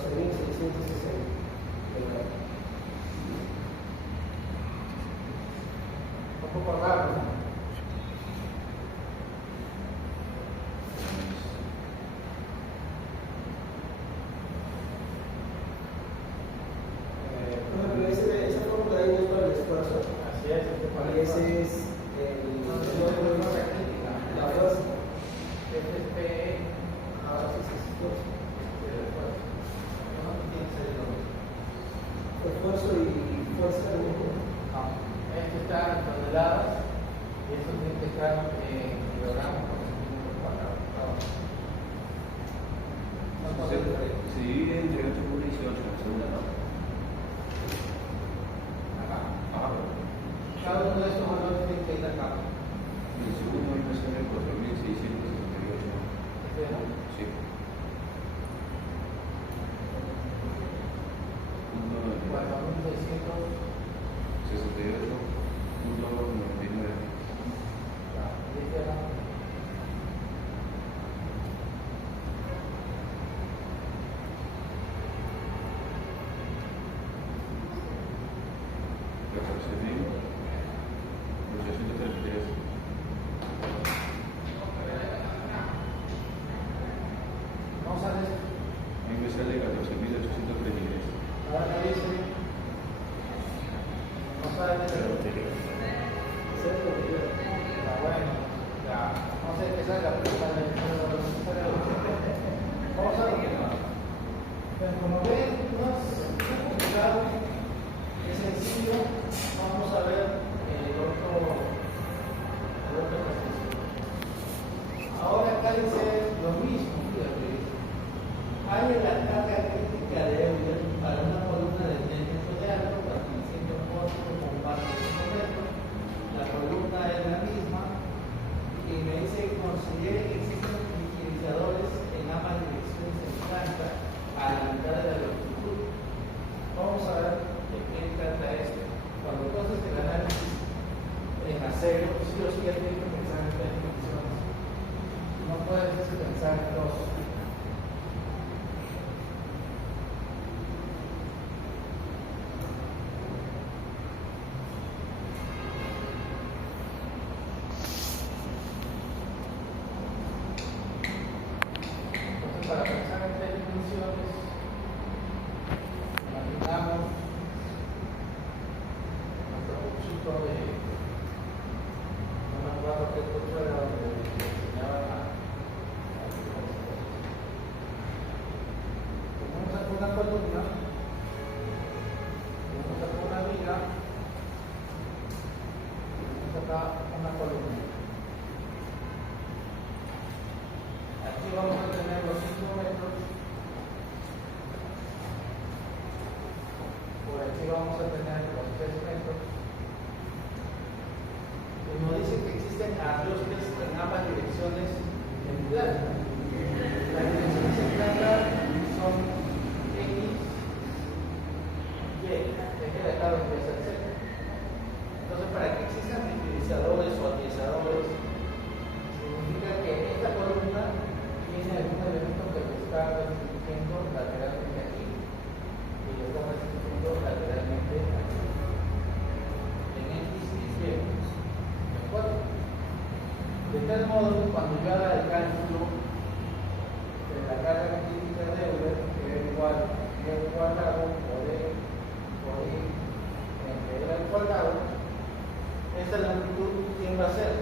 14.660 megavatios. Un poco raro, ¿no? Por ejemplo, esa fórmula ahí no es para el esfuerzo. Así es, Y ese es la fuerza. Este es PE. Ahora sí es esfuerzo. Esfuerzo y fuerza al mismo tiempo. Este está en toneladas y esto tiene que estar en kilogramos por centímetro cuadrado. Se divide entre 8 por 18 en la segunda, ¿no? Acá. Ah, Cada uno de estos valores tiene que ir acá. el segundo me sale 4.668. Este, ¿no? Sí. Punto 4.600. 68.99. Y este acá. No sale esto. A mí me sale 14.833. Ahora me dice. No sale esto. Bueno, ya. No sé qué salga, pero sale. Vamos a ver. Pero como ven, no es complicado, es sencillo. Vamos a ver el otro ejercicio. Ahora acá dice lo mismo, fíjate. Hay la carga crítica de Euler para una columna de 10 metros de alto, 400 voltios con parte de 5 metros. La columna es la misma y me dice que considere que existen liquidizadores en ambas direcciones en planta a la mitad de la longitud. Vamos a ver de qué trata esto. Cuando entonces el análisis en acero, sí o sí ya tienes que pensar en tres dimensiones. No puedes pensar en dos. Entonces, para pensar en tres dimensiones, imaginamos nuestro cuchito de, no me acuerdo qué curso era donde enseñaban a tenemos aquí una columna, tenemos acá una viga, tenemos acá una columna. Aquí vamos a tener los 5 metros, por aquí vamos a tener los 3 metros. Y nos dice que existen ajustes en ambas direcciones en planta. Las direcciones en planta son X, Y, es que de acá empieza el Z. Entonces, para que existan liquidizadores o atiesadores, significa que esta columna tiene algún elemento que le está restringiendo lateralmente aquí y le está restringiendo lateralmente aquí. En X y Y. ¿De acuerdo? De tal modo que cuando yo haga el cálculo de la carga crítica de Euler, que es igual a Y al cuadrado por E por I entre L al cuadrado, esta longitud, ¿quién va a ser?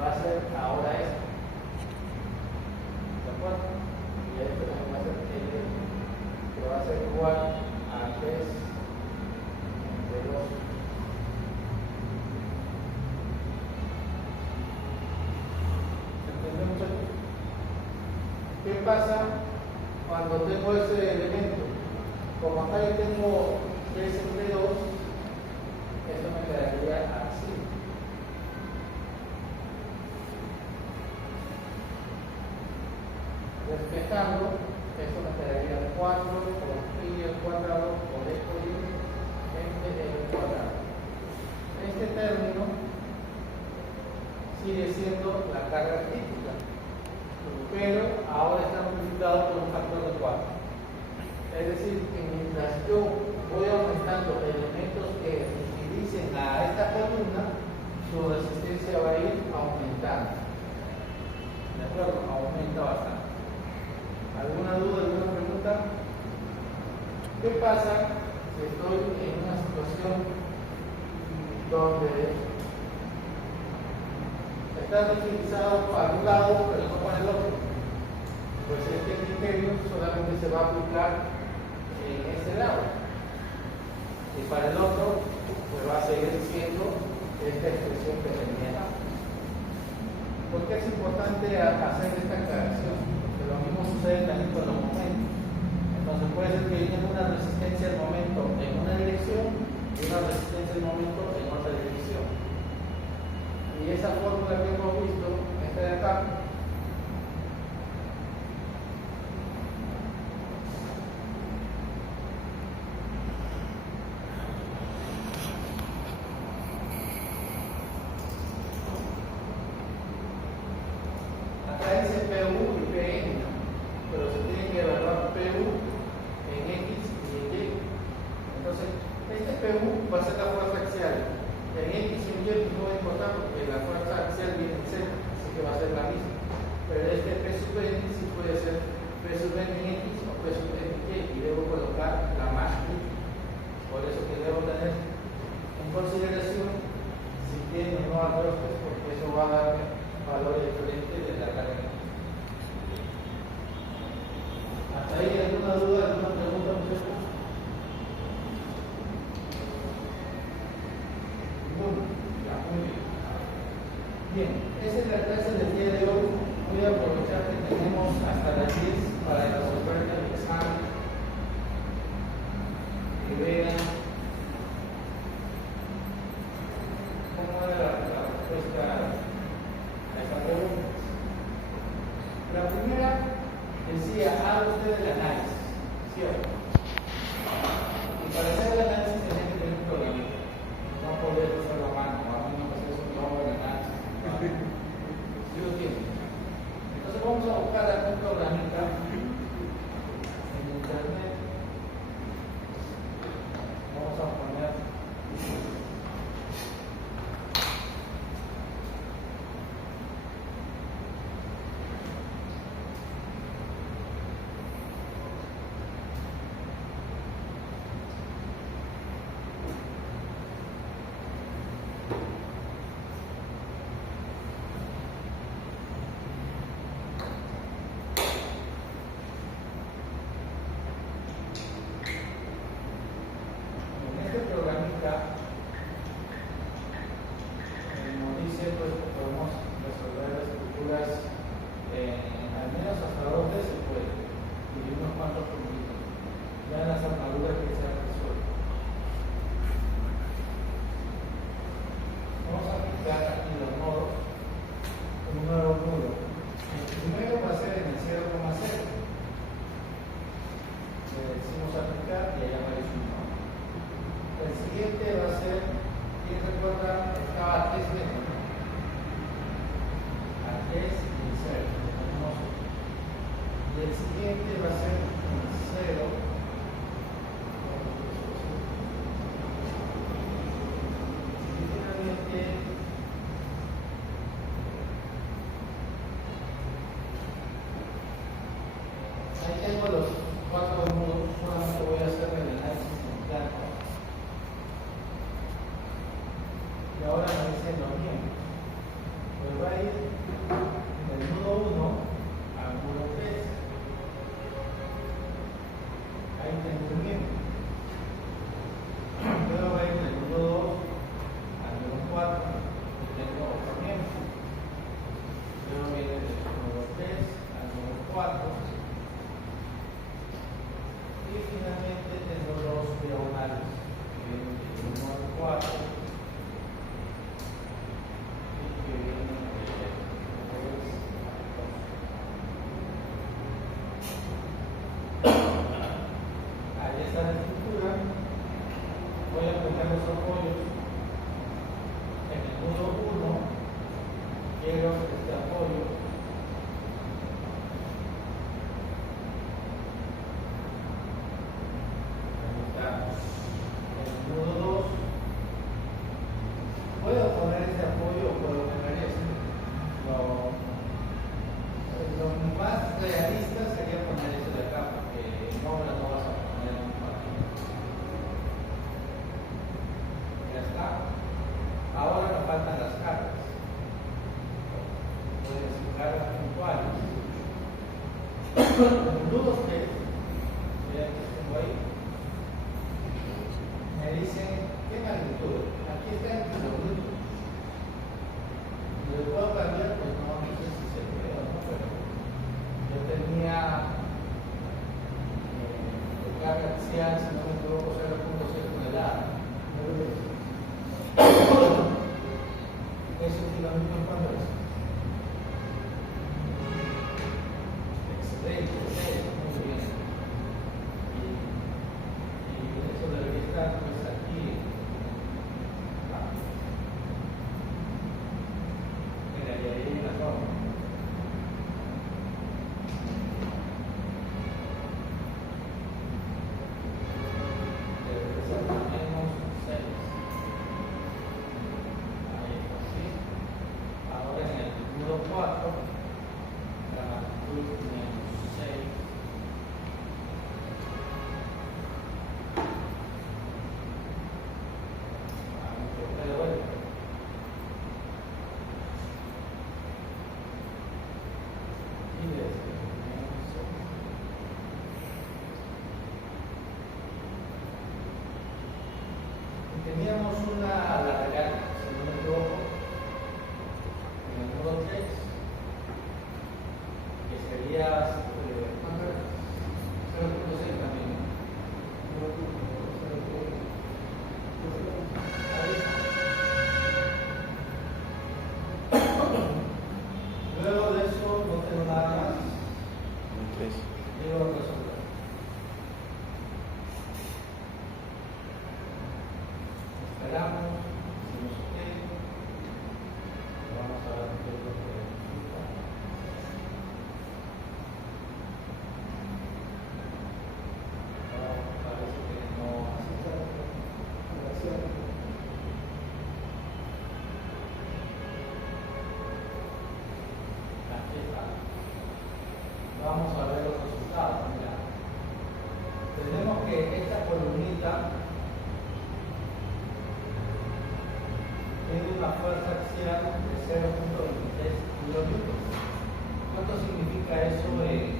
Va a ser ahora esta. ¿De acuerdo? Y esto también va a ser L, que va a ser igual a 3 entre 2. ¿Entendemos esto? ¿Qué pasa cuando tengo ese elemento? Como acá yo tengo 3 entre 2, esto me quedaría así. Despejando, esto me quedaría 4 por pi al cuadrado por e por i entre el cuadrado. Este término sigue siendo la carga crítica, pero ahora está multiplicado por un factor de 4. Es decir, que mientras yo voy aumentando elementos que utilicen a esta columna, su resistencia va a ir aumentando. ¿De acuerdo? Aumenta bastante. ¿Alguna duda, alguna pregunta? ¿Qué pasa si estoy en una situación donde está utilizado para un lado, pero no para el otro? Pues este criterio solamente se va a aplicar en este lado. Y para el otro, pues va a seguir siendo esta expresión que tenía. ¿Por qué es importante hacer esta aclaración? Porque lo mismo sucede también con los momentos. Entonces puede ser que tenga una resistencia al momento en una dirección y una resistencia al momento en otra dirección. Y esa fórmula que hemos visto, esta de acá, acá dice PU y PN, pero se tiene que evaluar PU en X y en Y. Entonces, este PU va a ser la fuerza axial. En X y en Y no va a importar porque la fuerza axial viene en Z, así que va a ser la misma. Pero este P sub N sí puede ser P sub N en X o P sub N en Y, y debo colocar la más crítica. Por eso que debo tener en consideración si tiene o no ajustes, porque eso va a darme valores diferentes de la carga. ¿Hasta ahí alguna duda, alguna pregunta, muchachos? Ya, muy bien. Bien, esa es la clase del día de hoy. Voy a aprovechar que tenemos hasta las 10 para resolver el examen. Que vean cómo era la respuesta a esta pregunta. La primera decía, haga usted el análisis, ¿cierto? Y para hacer el análisis tenía que tener un programa. No poder usar la mano, a mí no me hace eso, no hago el análisis. ¿Sí lo entienden? Entonces vamos a buscar algún programita en internet. Vamos a poner en este programita nos dice pues, que podemos resolver las estructuras al menos hasta 2 veces se puede, y unos cuantos puntitos. Ya las armaduras que se han resuelto. Vamos a aplicar aquí los modos con un nuevo nudo. El primero va a ser en el 0,0. Le decimos aplicar y allá aparece un nodo. El siguiente va a ser, ¿quién recuerda? Estaba a 3 metros, ¿no? A 3 y 0. Y el siguiente va a ser en 0. Y finalmente, ahí tengo los 4 nudos, solamente voy a hacer el análisis en blanco. Y ahora me dicen lo mismo. Pues va a ir del nudo 1 al nudo 3. Ahí tengo un miembro. Luego va a ir del nudo 2 al nudo 4. Y tengo otro miembro. Luego viene del nudo 3 al nudo 4. Y finalmente tengo 2 diagonales. Que vienen del 1 al 4. Ahí está la estructura. Voy a aplicar los apoyos. En el nudo 1 quiero este apoyo. nudos que miren que tengo ahí, me dicen qué magnitud. Aquí está en kilonewton. ¿Lo puedo cambiar? Pues no sé si se puede o no, pero yo tenía carga axial, si no me equivoco, 0.6 toneladas. ¿Eso kilonewton cuánto es? Excelente, muy bien. Y eso debería estar pues aquí. Mira, y ahí hay una forma. Teníamos una lateral, si no me equivoco, en el nudo 3, que sería 0.6 también. Luego de eso no tengo nada más. Digo lo que son. Esperamos, decimos ok, vamos a ver qué es lo que resulta. Parece que no hace falta. Aquí está. Vamos a ver los resultados. Mira. Tenemos que esta columnita tiene una fuerza axial de 0.23 kilonewton. ¿Cuánto significa eso en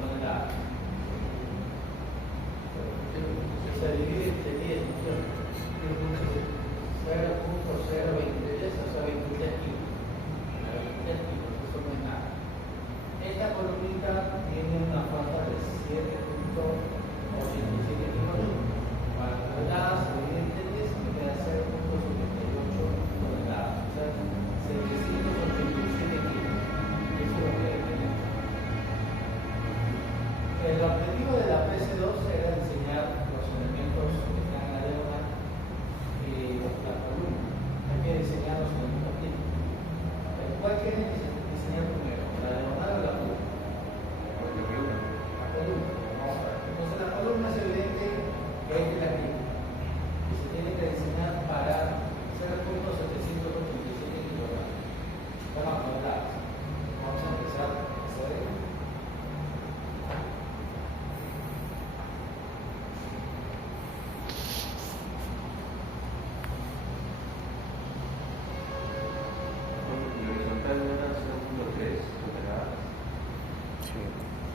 toneladas? Se divide entre 10, ¿no es cierto? 0.023, o sea, 23 kilos. 23 kilos, eso no es nada. Esta columnita tiene una fuerza de 7.87 kilonewton. Para toneladas se divide entre 10 y me queda 0.78 toneladas, o sea, 787 kilos. Eso es lo que tenemos. El objetivo de la PC2 era diseñar los elementos que están en la leona y la columna. Hay que diseñarlos en el mismo tiempo. ¿Cuál quieren diseñar primero? ¿La leona o la columna? La columna. Vamos a ver. Entonces la columna es evidente que hay que la clica. Y se tiene que diseñar para 0.787 kilogramos. Vamos a contar. Vamos a empezar a hacer.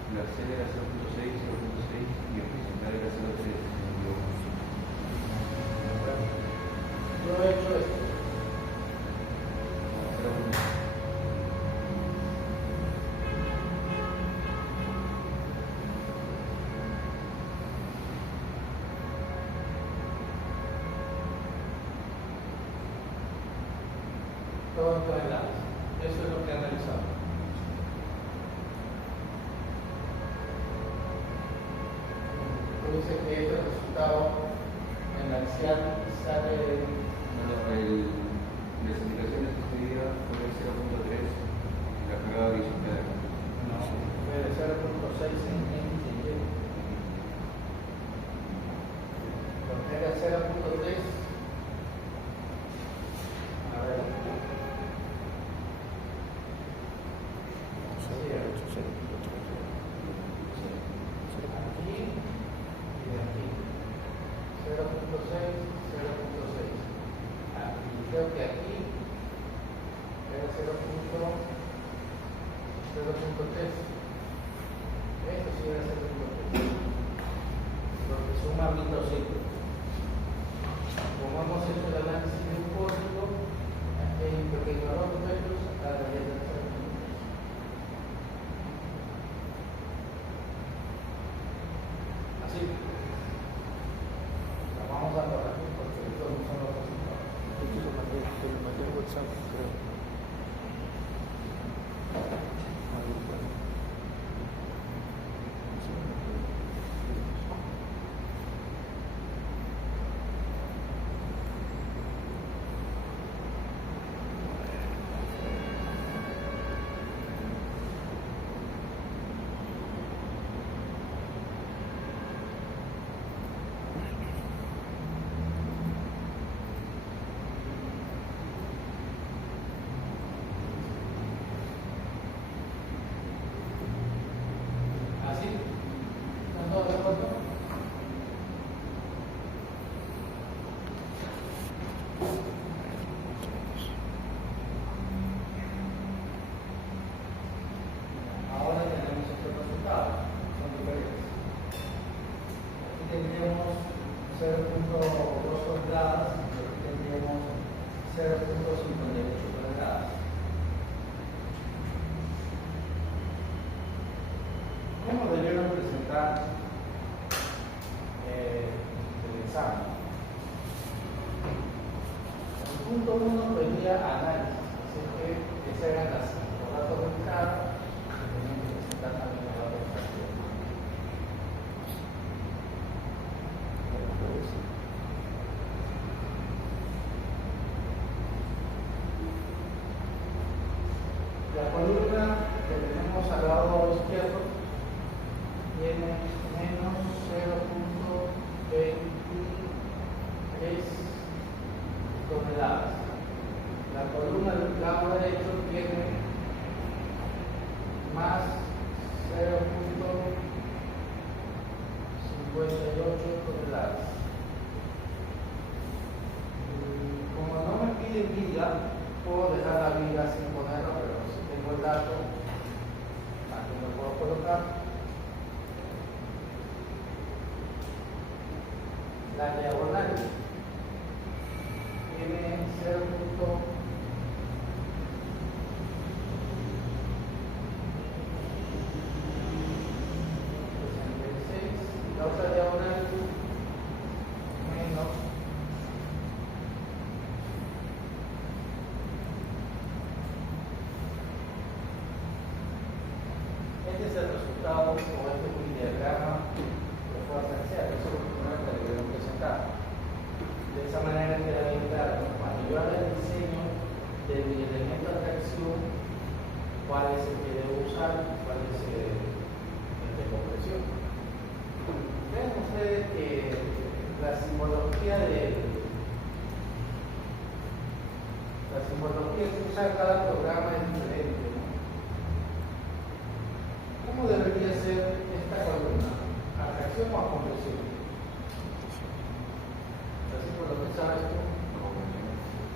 La serie era 0.6, 0.6 y el horizontal era 0.3. Yo he hecho esto. Todo en toneladas. Eso es lo que he analizado. Dice que este resultado en la axial sale. Las indicaciones que se dieron fue 0.3 la carga horizontal. No, fue de 0.6 en y. Porque era 0.3. A ver. Aquí y de aquí. 0.6, 0.6. Y creo que aquí era 0.3. ¿Ok? esto sí va a ser lo que suma 1200. Como hemos hecho el análisis de un código, aquí hay un pequeño error, acá debería de ser así. La vamos a corregir porque estos no son los resultados. Yo lo mandé en WhatsApp, creo. ¿Así? ¿Están todos de acuerdo? Ahora tenemos estos resultados, son diferentes. Aquí tendríamos 0.2 toneladas y aquí tendríamos 0.58 toneladas. ¿Cómo debieron presentar el examen? El punto 1 pedía análisis, así que esos eran los datos del carro que tenían que presentar también los datos de acción. La columna que tenemos al lado izquierdo tiene menos 0.23 toneladas. La columna del lado derecho tiene más 0.58 toneladas. Como no me pide viga, puedo dejar la viga sin ponerla, pero si tengo el dato, aquí lo puedo colocar. La diagonal tiene 0.66 y la otra diagonal menos 0.66. Este es el resultado o este diagrama de fuerza axial, eso es lo primero que debemos presentar. De esa manera queda bien claro, ¿no? Cuando yo haga el diseño de mi elemento de tracción, cuál es el que debo usar, cuál es el de compresión. Ven ustedes que la simbología que usa cada programa es diferente, ¿no? ¿Cómo debería ser esta columna? ¿A tracción o a compresión? Así por lo que sabes tú,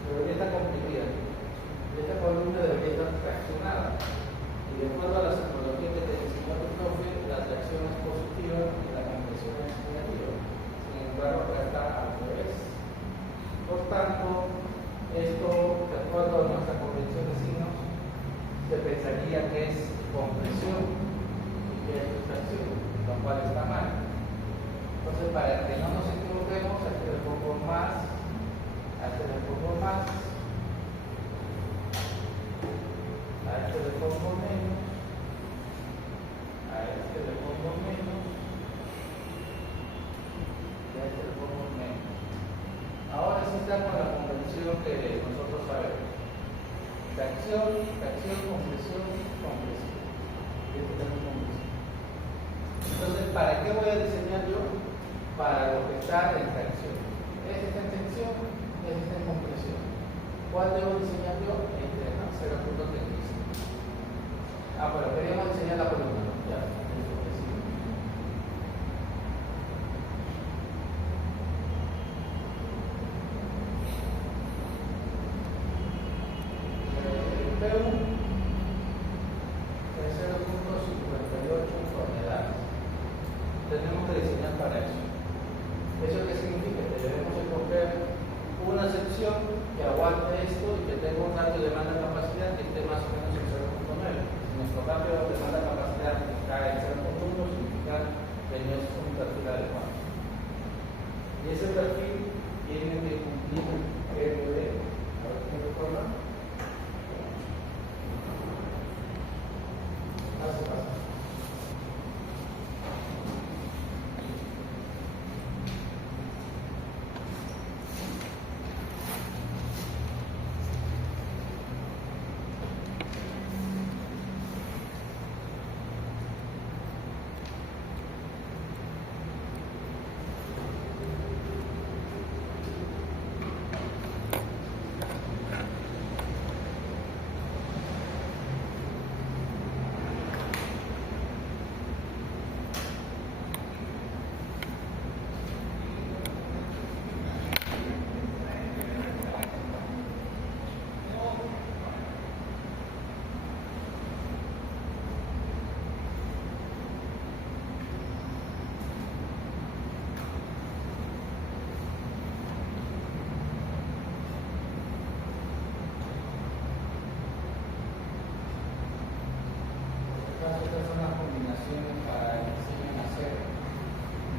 debería estar comprimida. Esta columna debería estar traccionada. Y de acuerdo a la simbología que te enseñó tu profe, la tracción es positiva y la compresión es negativa. Sin embargo, acá está al revés. Por tanto, esto, de acuerdo a nuestra convención de signos, se pensaría que es compresión y que es tracción, lo cual está mal. Entonces, para que no nos equivoquemos, a este le pongo más, a este le pongo más, a este le pongo menos, a este le pongo menos, y a este le pongo menos. Ahora sí está con la convención que nosotros sabemos. Tracción, tracción, compresión, compresión. Y este también compresión. Entonces, ¿para qué voy a diseñar yo? Para lo que está en tracción. Este está en tensión, este está en compresión. ¿Cuál debo diseñar yo? Este, ¿no? 0.35. Pero queríamos diseñar la columna, ¿no? Ya, P1 es 0.58 toneladas. ¿Eso qué significa? Que debemos escoger una sección que aguante esto y que tenga un ratio de demanda capacidad que esté más o menos en 0.9. Si nuestro ratio de demanda capacidad cae en 0.1, significa que no es un perfil adecuado. Y ese perfil tiene que cumplir el RD. A ver si me recuerdan. Pasa. Estas son las combinaciones para el diseño en acero.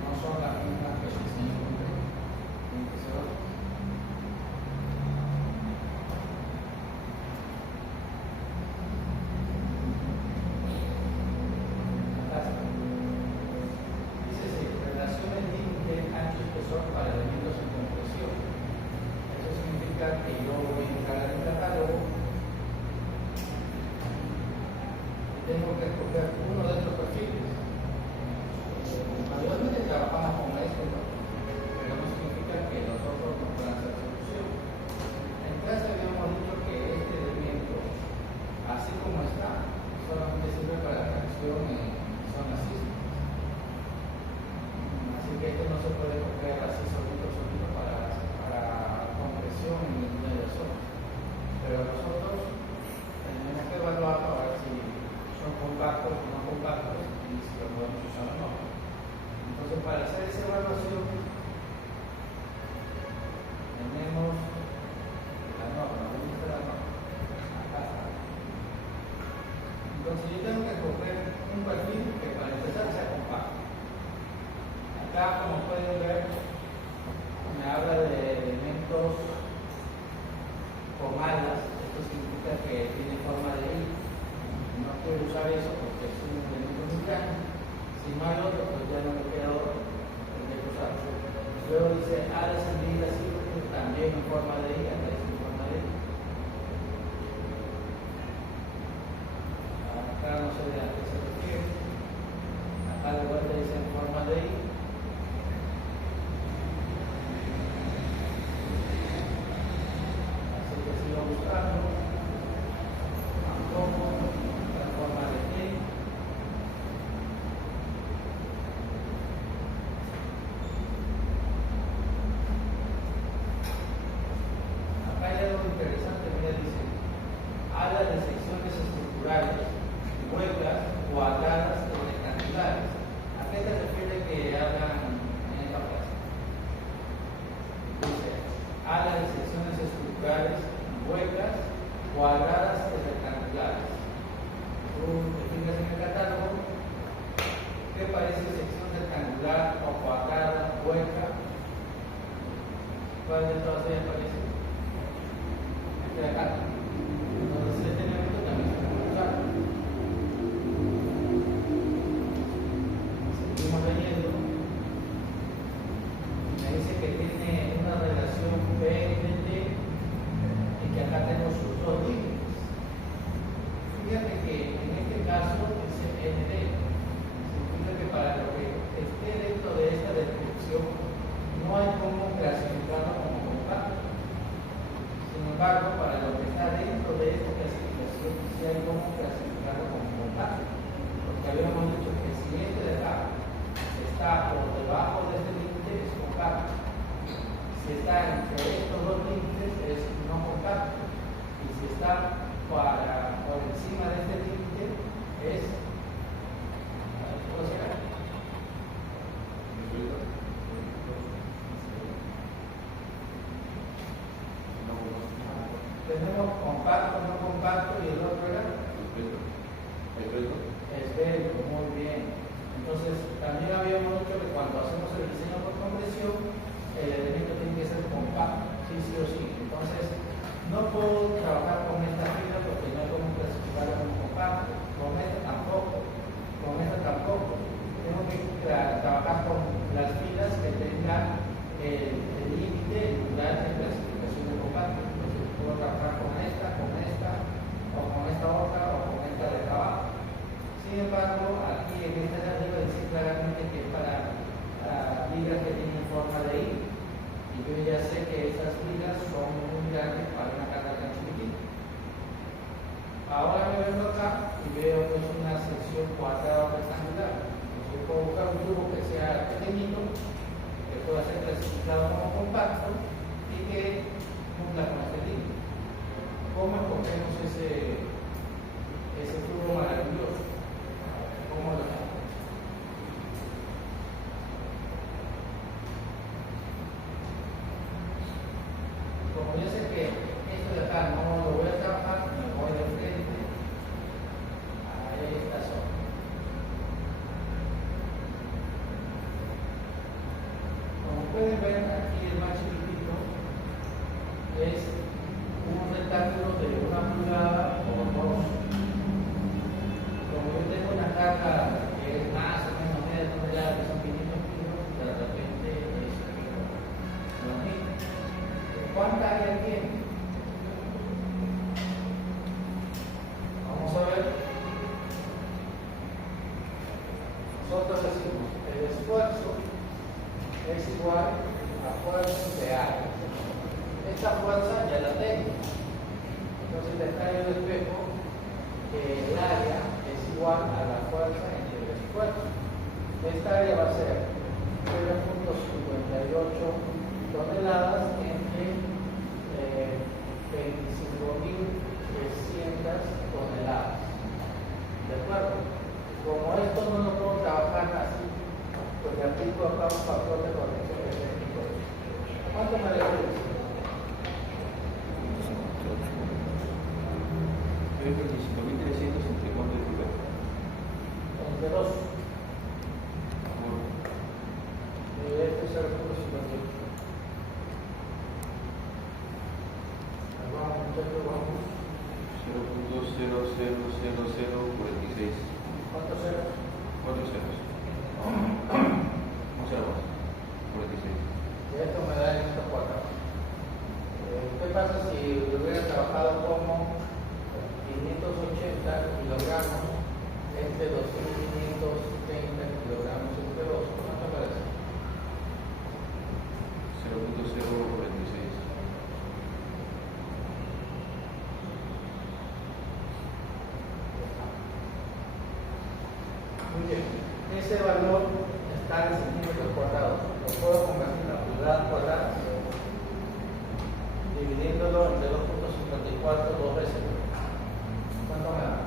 No son las mismas que el diseño concreto. Tienen que ser otras. Dice así, relaciones límite ancho-espesor para elementos en compresión. Eso significa que yo voy a encargar el catálogo. Tengo que escoger uno de estos perfiles. Mayormente trabajamos con esto, pero no significa que nosotros no puedan hacer solución. En clase habíamos dicho que este elemento, así como está, solamente sirve para reacción en zonas sísmicas. Así que este no se puede coger así solito para compresión en ninguna de las zonas. Pero nosotros tenemos que evaluar para ver si son compactos o no compactos y si lo podemos usar o no. Entonces, para hacer esa evaluación, tenemos la norma, ¿dónde está la norma? Acá está. Entonces, yo tengo que escoger un perfil que para empezar sea compacto. Acá, como pueden ver, me habla de elementos con alas. Esto significa que tiene forma de I. No quiero usar eso porque es un elemento muy grande. Si no hay otro, pues ya no me queda otro. Tendré que usarlo. Luego dice alas encendidas también en forma de I. Acá dice en forma de I. Acá no sé de a qué se refiere. Acá de vuelta dice en forma de I. Así que sigo buscando. Tampoco. Forma de T. Acá hay algo interesante, mira, dice habla de secciones estructurales, huecas, cuadradas o rectangulares. ¿A qué se refiere que hagan en esta frase? Dice habla de secciones estructurales, huecas, cuadradas y rectangulares. Tú te fijas en el catálogo, ¿qué parece sección rectangular o cuadrada, hueca? ¿Cuál de todas ellas parece? Este de acá. Entonces este elemento también se puede usar. Seguimos leyendo. Me dice que tiene una relación PNT y que acá tenemos sus dos límites. Fíjate que en este caso es ND. Significa que para lo que esté dentro de esta descripción no hay cómo clasificarlo como compacto. Sin embargo, para lo que está dentro de esta clasificación sí hay cómo clasificarlo como compacto. Porque habíamos dicho que si este de acá está por debajo de este límite es compacto. Si está entre estos dos límites es no compacto. Y si está por encima de este límite es ¿cómo se llama? Entonces, también habíamos dicho que cuando hacemos el diseño por compresión, el elemento tiene que ser compacto, sí o sí. Entonces, no puedo trabajar con esta fila porque no podemos clasificarla como compacto, con esta tampoco, Tengo que trabajar con las filas que tengan el límite, el umbral de clasificación de compacto. Entonces, puedo trabajar con esta, o con esta otra, o con esta de acá abajo. Sin embargo, aquí en esta de arriba dice claramente que es para ligas que tienen forma de I. Y yo ya sé que esas ligas son muy grandes para una carga tan chiquitita. Ahora me vengo acá y veo que es una sección cuadrada rectangular. Entonces puedo buscar un tubo que sea pequeñito, que pueda ser clasificado como compacto y que cumpla con este límite. ¿Cómo escogemos ese tubo maravilloso? ¿Cómo lo hacemos? Como yo sé que esto de acá no lo voy a trabajar, me voy de frente a esta zona. Como pueden ver, aquí el más chiquitito es un rectángulo de 1 pulgada por 2. Como yo tengo una carga que es más o menos media tonelada, que son 500 kilos, de repente es lo mismo. ¿Cuánta área tiene? Vamos a ver. Nosotros decimos el esfuerzo es igual a fuerza de área. Esta fuerza ya la tengo. Entonces le traigo el espejo que el área es igual a la fuerza entre el esfuerzo. Esta área va a ser 0.58 toneladas entre 25.300 toneladas. ¿De acuerdo? Como esto no lo puedo trabajar así, pues le aplico acá un factor de corrección de técnico. ¿Cuánto me le dice? 25.300 entre cuánto de lugar. Entre 2. Este es 0.58. Vamos, muchachos, vamos. 0.000046. ¿Cuántos ceros? 4 ceros. Un cero más. 46. Y esto me da en estos cuadrados. ¿Qué pasa si lo hubiera trabajado como 580 kilogramos entre 2.530 kilogramos entre 2? ¿Cuánto parece? 0.046. Muy bien. Ese valor está en centímetros cuadrados. Lo puedo convertir en pulgadas cuadradas, dividiéndolo entre 2.54 dos veces. ¿Cuánto me da?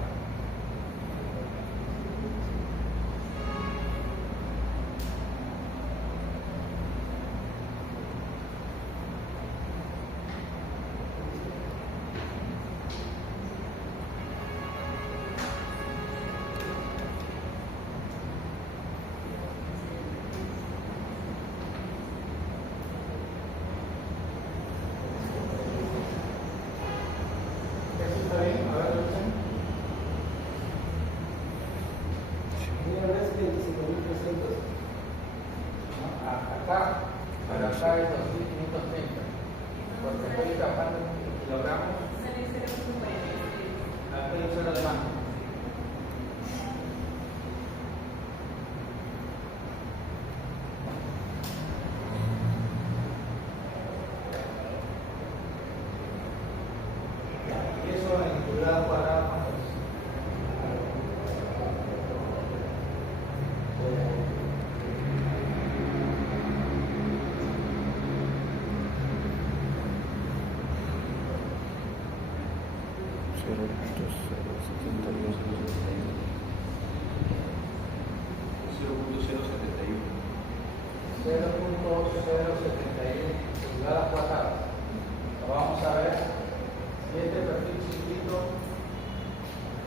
¿Eso está bien? A ver, Luciano. Una vez 25.300. Acá, para acá es 2.530. Porque estoy trabajando en kilogramos. Aquí un cero de más. Y eso en pulgadas cuadradas, ¿cuánto es? pulgadas cuadradas. Vamos a ver si este perfil chiquito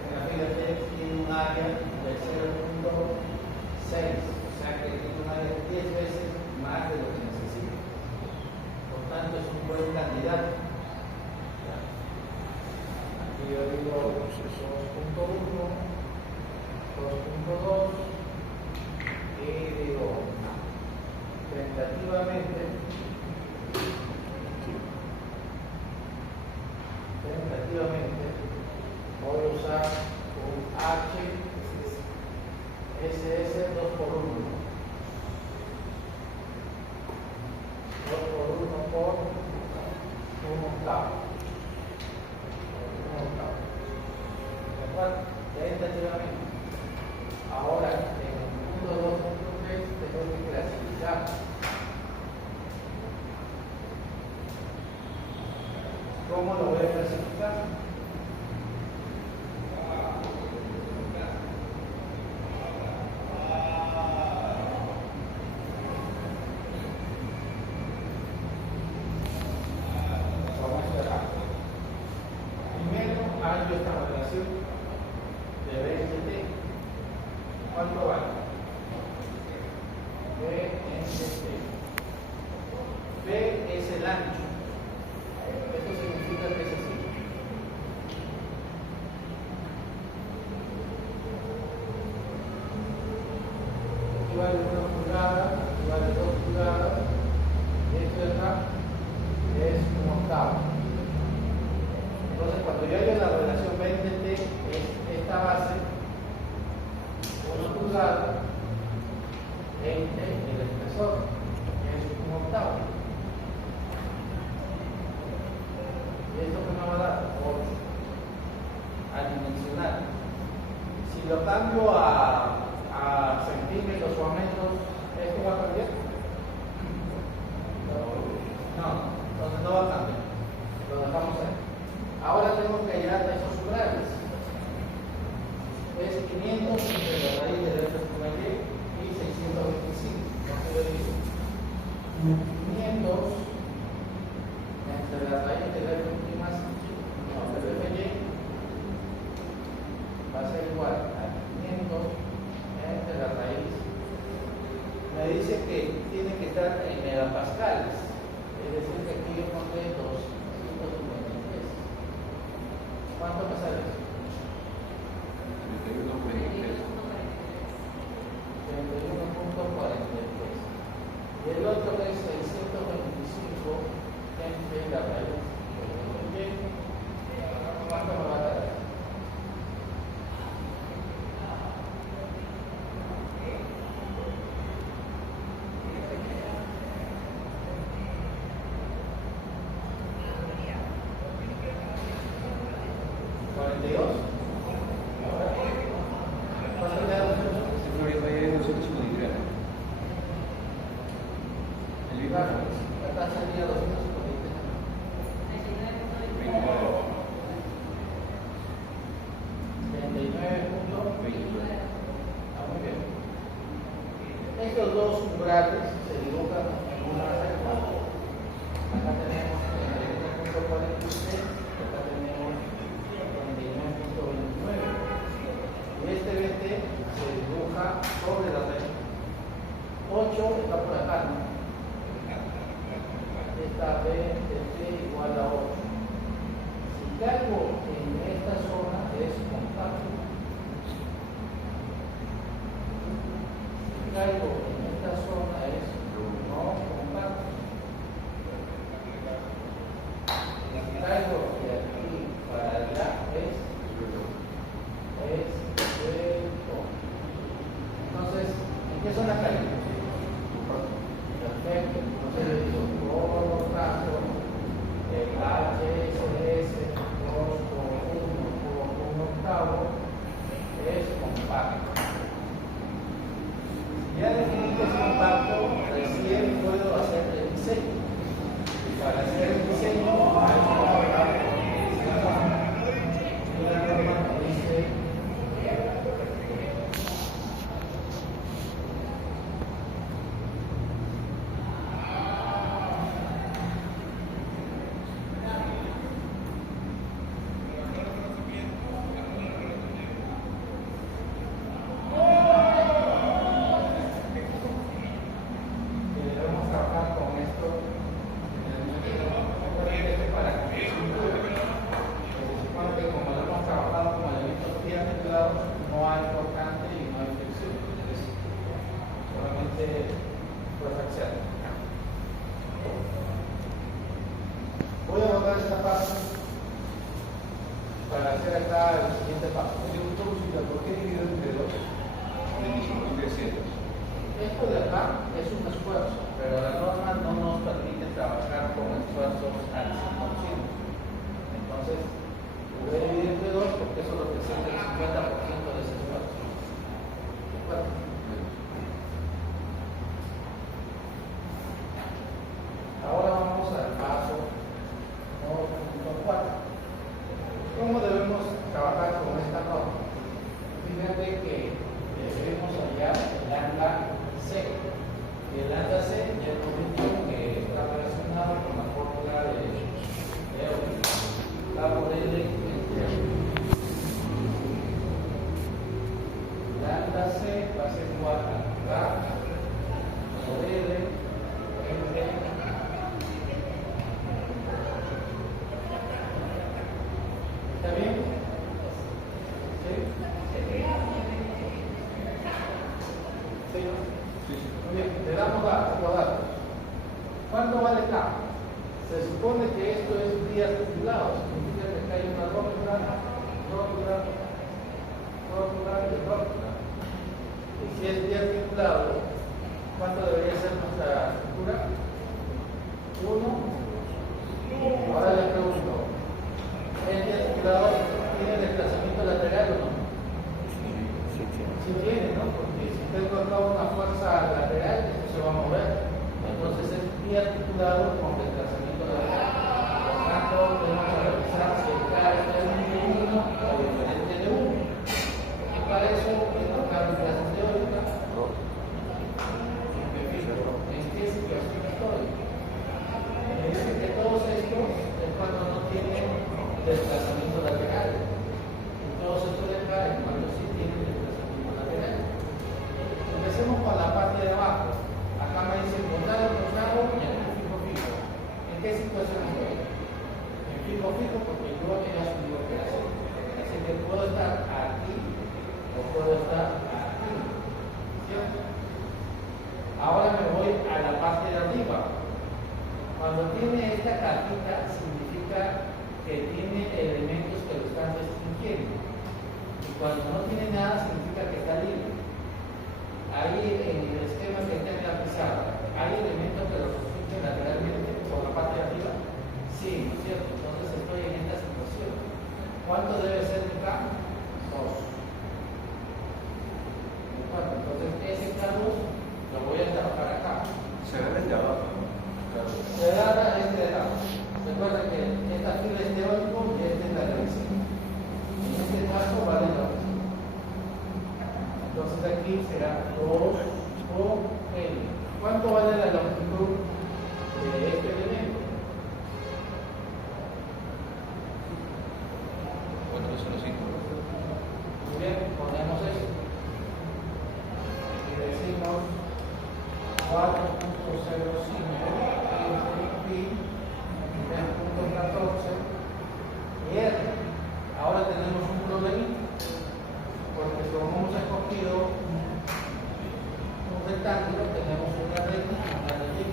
en la fila T tiene un área de 0.6 6, o sea que tiene un área 10 veces más de lo que necesita. Por tanto, es un buen candidato. Aquí yo digo 2.1, 2.2 y digo tentativamente voy a usar un HSS 2x1 por 1/8. Tentativamente. Ahora, en el punto 2.3 tengo que clasificar. ¿Cómo lo voy a clasificar? Vamos a cerrar. Primero, hallo esta relación de B y de T. ¿Cuánto vale? B entre T. B es el ancho. Esto significa que es así. Aquí vale 1 pulgada, aquí vale 2 pulgadas, y esto de acá es 1/8. Entonces, cuando yo hallo la relación 20T, es esta base, 1 pulgada, 20 el espesor, que es 1/8. Esto que me va a dar 8 adimensional. Si lo cambio a centímetros o a metros, ¿esto va a cambiar? No, entonces no va a cambiar. Lo dejamos ahí. Ahora tengo que hallar esos umbrales. Es 500 entre la raíz de delta por y 625. Entonces yo digo 500 entre la raíz de delta últimas, no, de y va a ser igual a 500 entre la raíz. Me dice que tiene que estar en megapascales, es decir, que aquí yo pondré 253. ¿Cuánto me sale eso? 31.43. Y el otro es 625 entre la raíz de y. ¿Cuánto me va a dar? Estos dos umbrales se dibujan en una recta. Acá tenemos 31.46 y acá tenemos 39.29. Y este BT se dibuja sobre la recta. 8 está por acá, ¿no? Esta B de T igual a 8. Si caigo en esta zona es compacto. Caigo en esta zona es no compacto. Caigo de aquí para allá es suelto. Entonces, ¿en qué zona caigo? Perfecto. Entonces yo digo, por lo tanto, el HSS 2/1/1/8 es compacto. Ya definí que es compacto, recién puedo hacer el diseño. Y para hacer el diseño hay que trabajar con una norma que dice acá el siguiente paso. ¿Por qué dividido entre 2? 25.300. Esto de acá es un esfuerzo, pero la norma no nos permite trabajar con esfuerzos al 100%. Entonces, voy a dividir entre 2 porque eso representa el 50% de ese esfuerzo. ¿De acuerdo? Ahora vamos al paso 9.4. ¿Cómo debemos trabajar con esta norma? Fíjate que debemos hallar el lambda C. Y el lambda C ya hemos dicho que está relacionado con la fórmula de Euler. La por L entre lambda C va a ser igual a K por L entre ¿está bien? ¿Sí? ¿Sí? Muy bien, le damos los datos. ¿Cuánto vale K? Se supone que esto es días titulados. Significa que acá hay una rótula y rótula. Y si es día titulado, ¿cuánto debería ser nuestra estructura? 1. Ahora le pregunto, ¿el día titulado tiene desplazamiento lateral o no? Sí tiene, ¿no? Porque si tengo acá una fuerza lateral, esto se va a mover. Entonces es día titulado con desplazamiento lateral. Por tanto, tenemos que revisar si el K es de 1 o diferente de 1. Y para eso, tengo acá mi clase teórica. Me fijo en qué situación estoy. Me dice que todos estos es cuando no tienen desplazamiento lateral. Y todos estos de acá es cuando sí tienen desplazamiento lateral. Empecemos con la parte de abajo. Acá me dice contado y aquí fijo. ¿En qué situación estoy? En fijo porque yo he asumido operación. Así que puedo estar aquí o puedo estar aquí. ¿Cierto? Ahora me voy a la parte de arriba. Cuando tiene esta cartita significa que tiene elementos que lo están restringiendo. Y cuando no tiene nada significa que está libre. Ahí en el esquema que está en la pizarra, ¿hay elementos que lo restringen lateralmente por la parte de arriba? Sí, ¿no es cierto? Entonces estoy en esta situación. ¿Cuánto debe ser mi K? 2. Entonces ese K2 lo voy a trabajar acá. Se agarra el de abajo, ¿no? Claro. Se agarra este de abajo. Recuerda que esta fila es teórico y este es la revisión. En este caso vale lo mismo. Entonces aquí será 2 o L. ¿Cuánto vale la longitud de este elemento? 405. Muy bien, ponemos eso. Y decimos 4.05 entre pi 3.14 y R. Ahora tenemos un problemita. Porque como hemos escogido un rectángulo, tenemos una recta y una de y.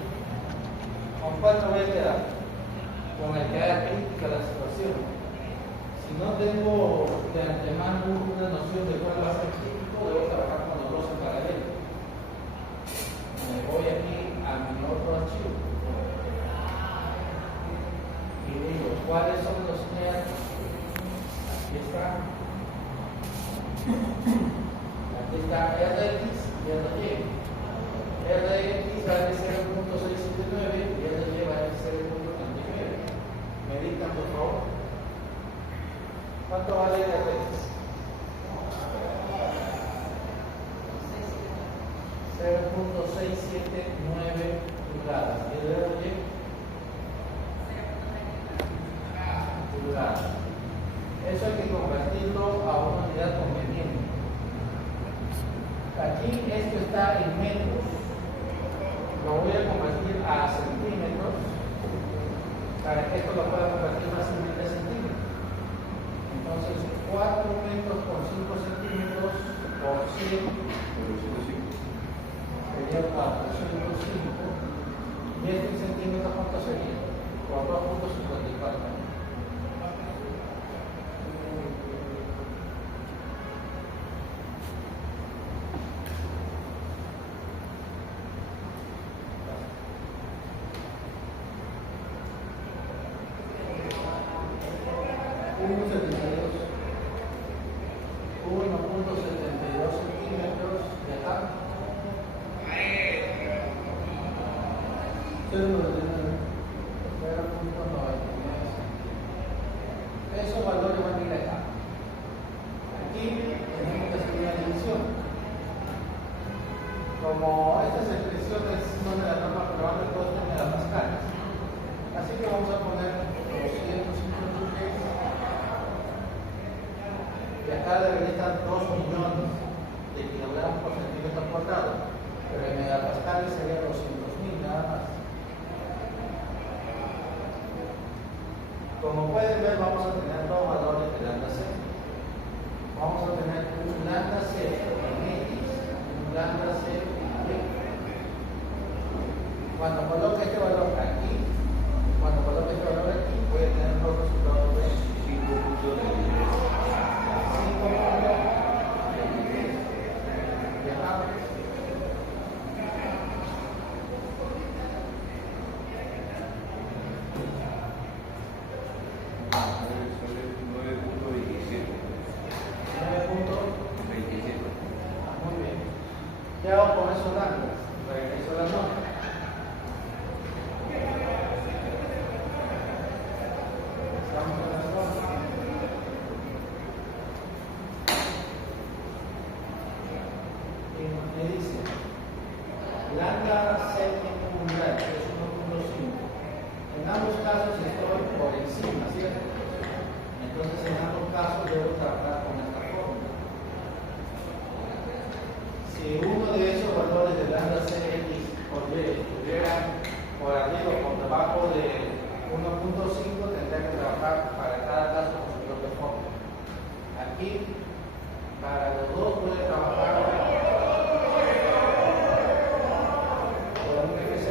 ¿Con cuál me voy a quedar? Con el que haga crítica a la situación. Si no tengo de antemano una noción de cuál va a ser crítico, debo trabajar con los dos en paralelo. Me voy aquí a mi otro archivo y digo, ¿cuáles son los R? Aquí está. Aquí está Rx y Ry. Rx vale 0.679 y Ry vale 0.39. ¿Me dictan, por favor? ¿Cuánto vale Rx? 0.679 pulgadas. ¿Y el Ry? Pulgadas. Eso hay que convertirlo a una unidad conveniente. Aquí esto está en metros. Lo voy a convertir a centímetros para que esto lo pueda convertir fácilmente a centímetros. Entonces, 4 metros por 5 centímetros por 100 sería 405. Y este centímetro, ¿cuánto sería? Por 2.54. centímetros de acá. 0.99. Esos valores van a ir acá. Aquí tenemos que hacer una división. Como estas expresiones son de la norma probable, todos tienen megapascales. Así que vamos a poner 256. Y acá deberían estar 2 millones de kilogramos por centímetro cuadrado. Pero en megapascales sería 200.000 nada más. Como pueden ver, vamos a tener dos valores de lambda C. Vamos a tener un lambda C en X, un lambda C en Y. Cuando coloque este valor aquí, voy a tener dos resultados de 5.23. ¿Qué hago con esos lambdas? Regreso la nota. Estamos en la nota. Y me dice, lambda C unidad, que es 1.5. En ambos casos estoy por encima, ¿cierto? Entonces en ambos casos debo trabajar con esta fórmula. Si uno de esos valores de lambda Cx por Y estuviera por arriba o por debajo de 1.5, tendría que trabajar para cada caso con su propia fórmula. Aquí, para los dos voy a trabajar con un FC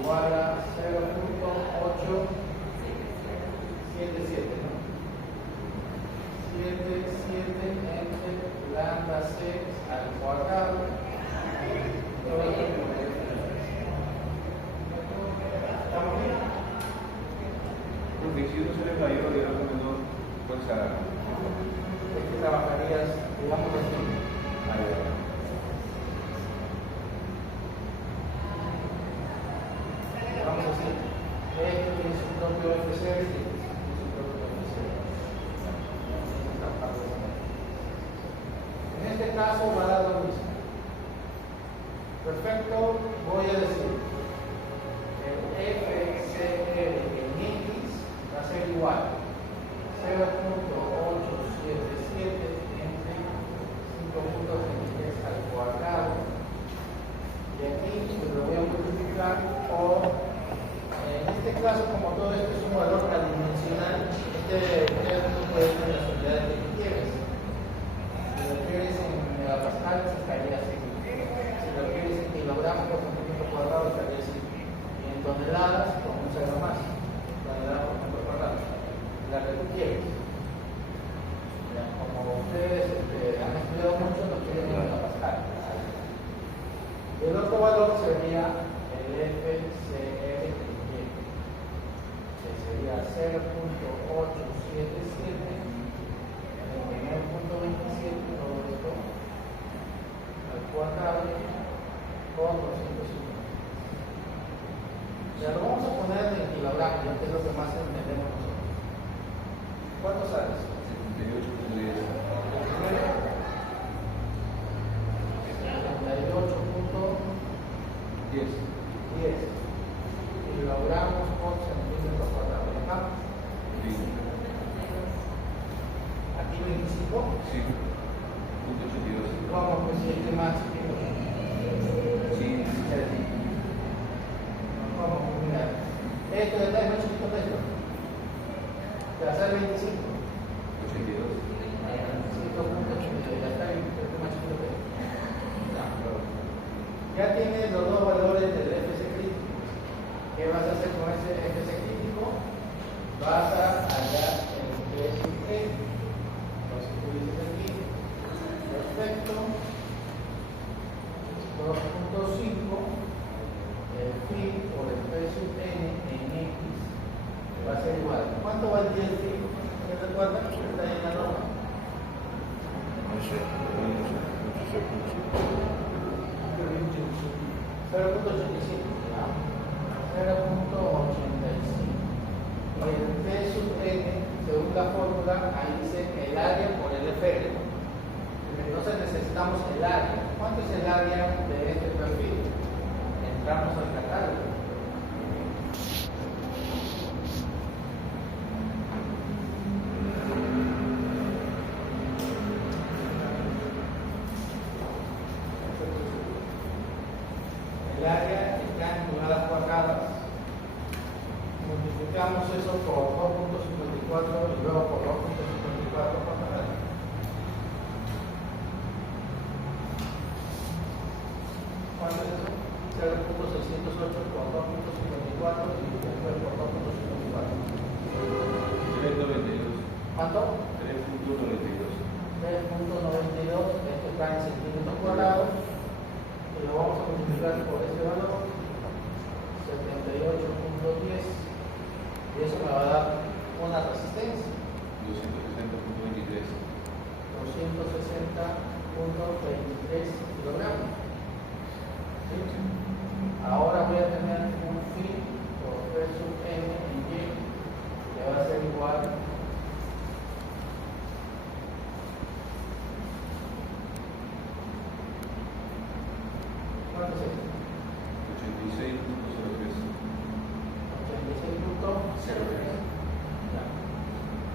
igual a 0.877, ¿no? 77 entre lambda C al cuadrado. ¿Estamos bien? Porque si uno sale mayor y el otro menor, pues Es que trabajarías, digamos así. Vamos a decir, este tiene su propio FC y este tiene su propio FC. En este caso va a dar lo mismo. Perfecto, voy a decir el FCR en X va a ser igual 0.877 entre 5.23 al cuadrado. Y aquí lo voy a multiplicar por, en este caso, como todo esto es un valor adimensional, ustedes no pueden tener las unidades que quieres. Si lo quieres en megapascales, estaría así. Si lo quieres en kilogramos por centímetro cuadrado, estaría así. Y en toneladas, con un cero más. Toneladas por metro cuadrado. La que tú quieres. Ya, como ustedes han estudiado mucho, no quieren en megapascales. Y el otro valor sería el FCR, que sería 0.877 en 9.27, todo esto al cuadrado por 250. Ya lo vamos a poner en kilogramos, ya que es lo que más entendemos nosotros. ¿Cuánto sale? 10 kilogramos por centímetro cuadrado. ¿Acá? Aquí 25. Sí. 0.82. ¿Cómo? Pues si este más chiquito. Sí. ¿Cómo? Mira, esto de acá es más chiquito que esto. Te va a ser 25. 82. 5.82. Ya está bien, pero este es más chiquito que esto. Ya tienes los dos valores del FC crítico. ¿Qué vas a hacer con ese FC crítico? Vas a hallar el P sub E. Entonces tú dices aquí, perfecto, 2.5, el phi por el P sub N en X, va a ser igual. ¿Cuánto va el 10 pi? ¿Se recuerdan? Está en la norma. No sé, no sé. 0.85, ¿ya? 0.85. Y el P sub n, según la fórmula, ahí dice el área por el efecto. Entonces necesitamos el área. ¿Cuánto es el área de este perfil? Entramos al catálogo. El área está en unidades cuadradas. Multiplicamos eso por 2.54 y luego por 2.54 cuadrados. ¿Cuánto es eso? 0.608 por 2.54 y después por 2.54. 3.92. ¿Cuánto? 3.92. 3.92, esto está en centímetros cuadrados, y lo vamos a multiplicar por ese valor, 78.10, y eso me va a dar una resistencia, 260.23. 260.23 kilogramos. ¿Sí? Ahora voy a tener un phi por P sub n en y, que va a ser igual ¿cuánto es esto? 86.03. 86.03.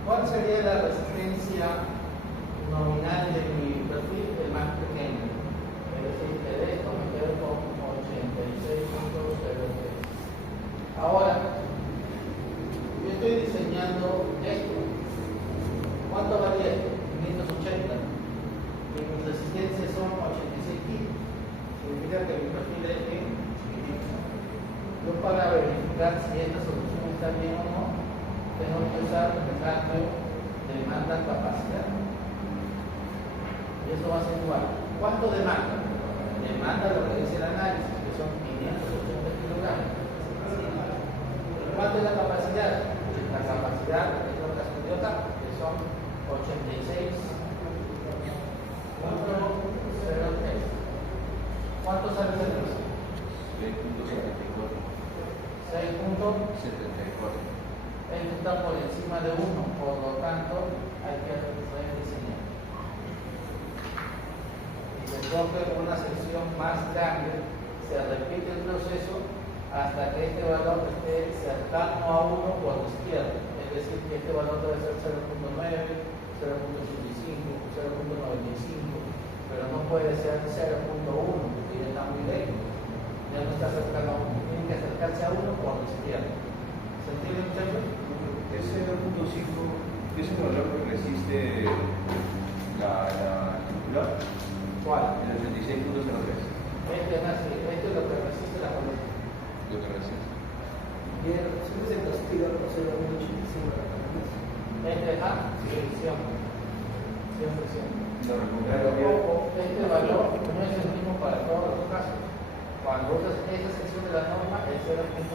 ¿Cuál sería la resistencia nominal de mi perfil? El más pequeño. Es decir, que de esto me quedo con 86.03. Ahora, yo estoy diseñando esto. ¿Cuánto valía esto? 580. Y mis resistencias son 86 kilos. Significa que mi perfil es bien chiquitito. Yo para verificar si esta solución está bien o no, tengo que usar el ratio demanda-capacidad. Y eso va a ser igual. ¿Cuánto demanda? Demanda lo que dice el análisis, que son 580 kilogramos. ¿Y cuánto es la capacidad? La capacidad es lo que estudió acá, que son 86.03. ¿Cuánto sale el servicio? 6.74. 6.74. Esto está por encima de 1, por lo tanto hay que rediseñar. Y se coge una sección más grande, se repite el proceso hasta que este valor esté cercano a 1 por la izquierda. Es decir, que este valor debe ser 0.9, 0.85, 0.95, pero no puede ser 0.1 porque ya está muy lejos. Ya no está cercano a 1, tiene que acercarse a 1 por la izquierda. ¿Se entiende, muchachos? Ese 0.5 es un valor que resiste la circular. ¿Cuál? El 86.03. Este es lo que resiste la columna. Lo que resiste. Bien, siempre se castiga por 0.85. Este es fricción. Siempre. Lo Pero recupera. ojo, este valor no es el mismo para todos los casos. Cuando usas esa sección de la norma, el 0.85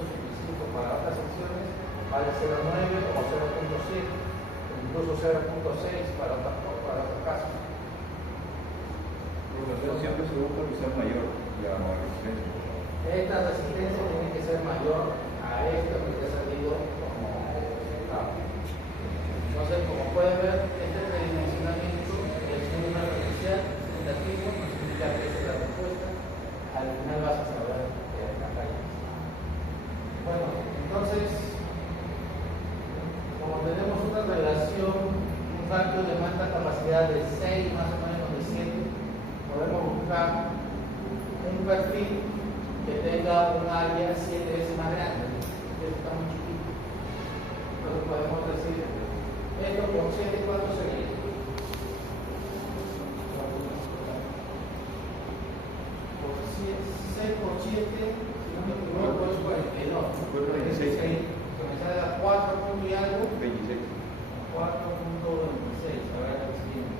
para otras secciones vale 0.9 o 0.7, incluso 0.6 para otros casos. Profesor, siempre se busca que sea mayor la resistencia. Esta resistencia tiene que ser mayor a esto que te ha salido como resultado. Entonces, como pueden ver, este redimensionamiento es un número artificial tentativo, no significa que esa es la respuesta. Al final vas a saber que acá hay. Bueno, entonces, como tenemos una relación, un ratio de demanda capacidad de 6 más o menos de 7, podemos buscar un perfil que tenga un área 7 veces más grande. Esto está muy chiquito. Entonces podemos decir, esto con 7, ¿cuánto sería? Por 6 por 7, si no me equivoco, es 42. 26. Me sale a 4 puntos y algo. 26. 4.26, ahora el siguiente.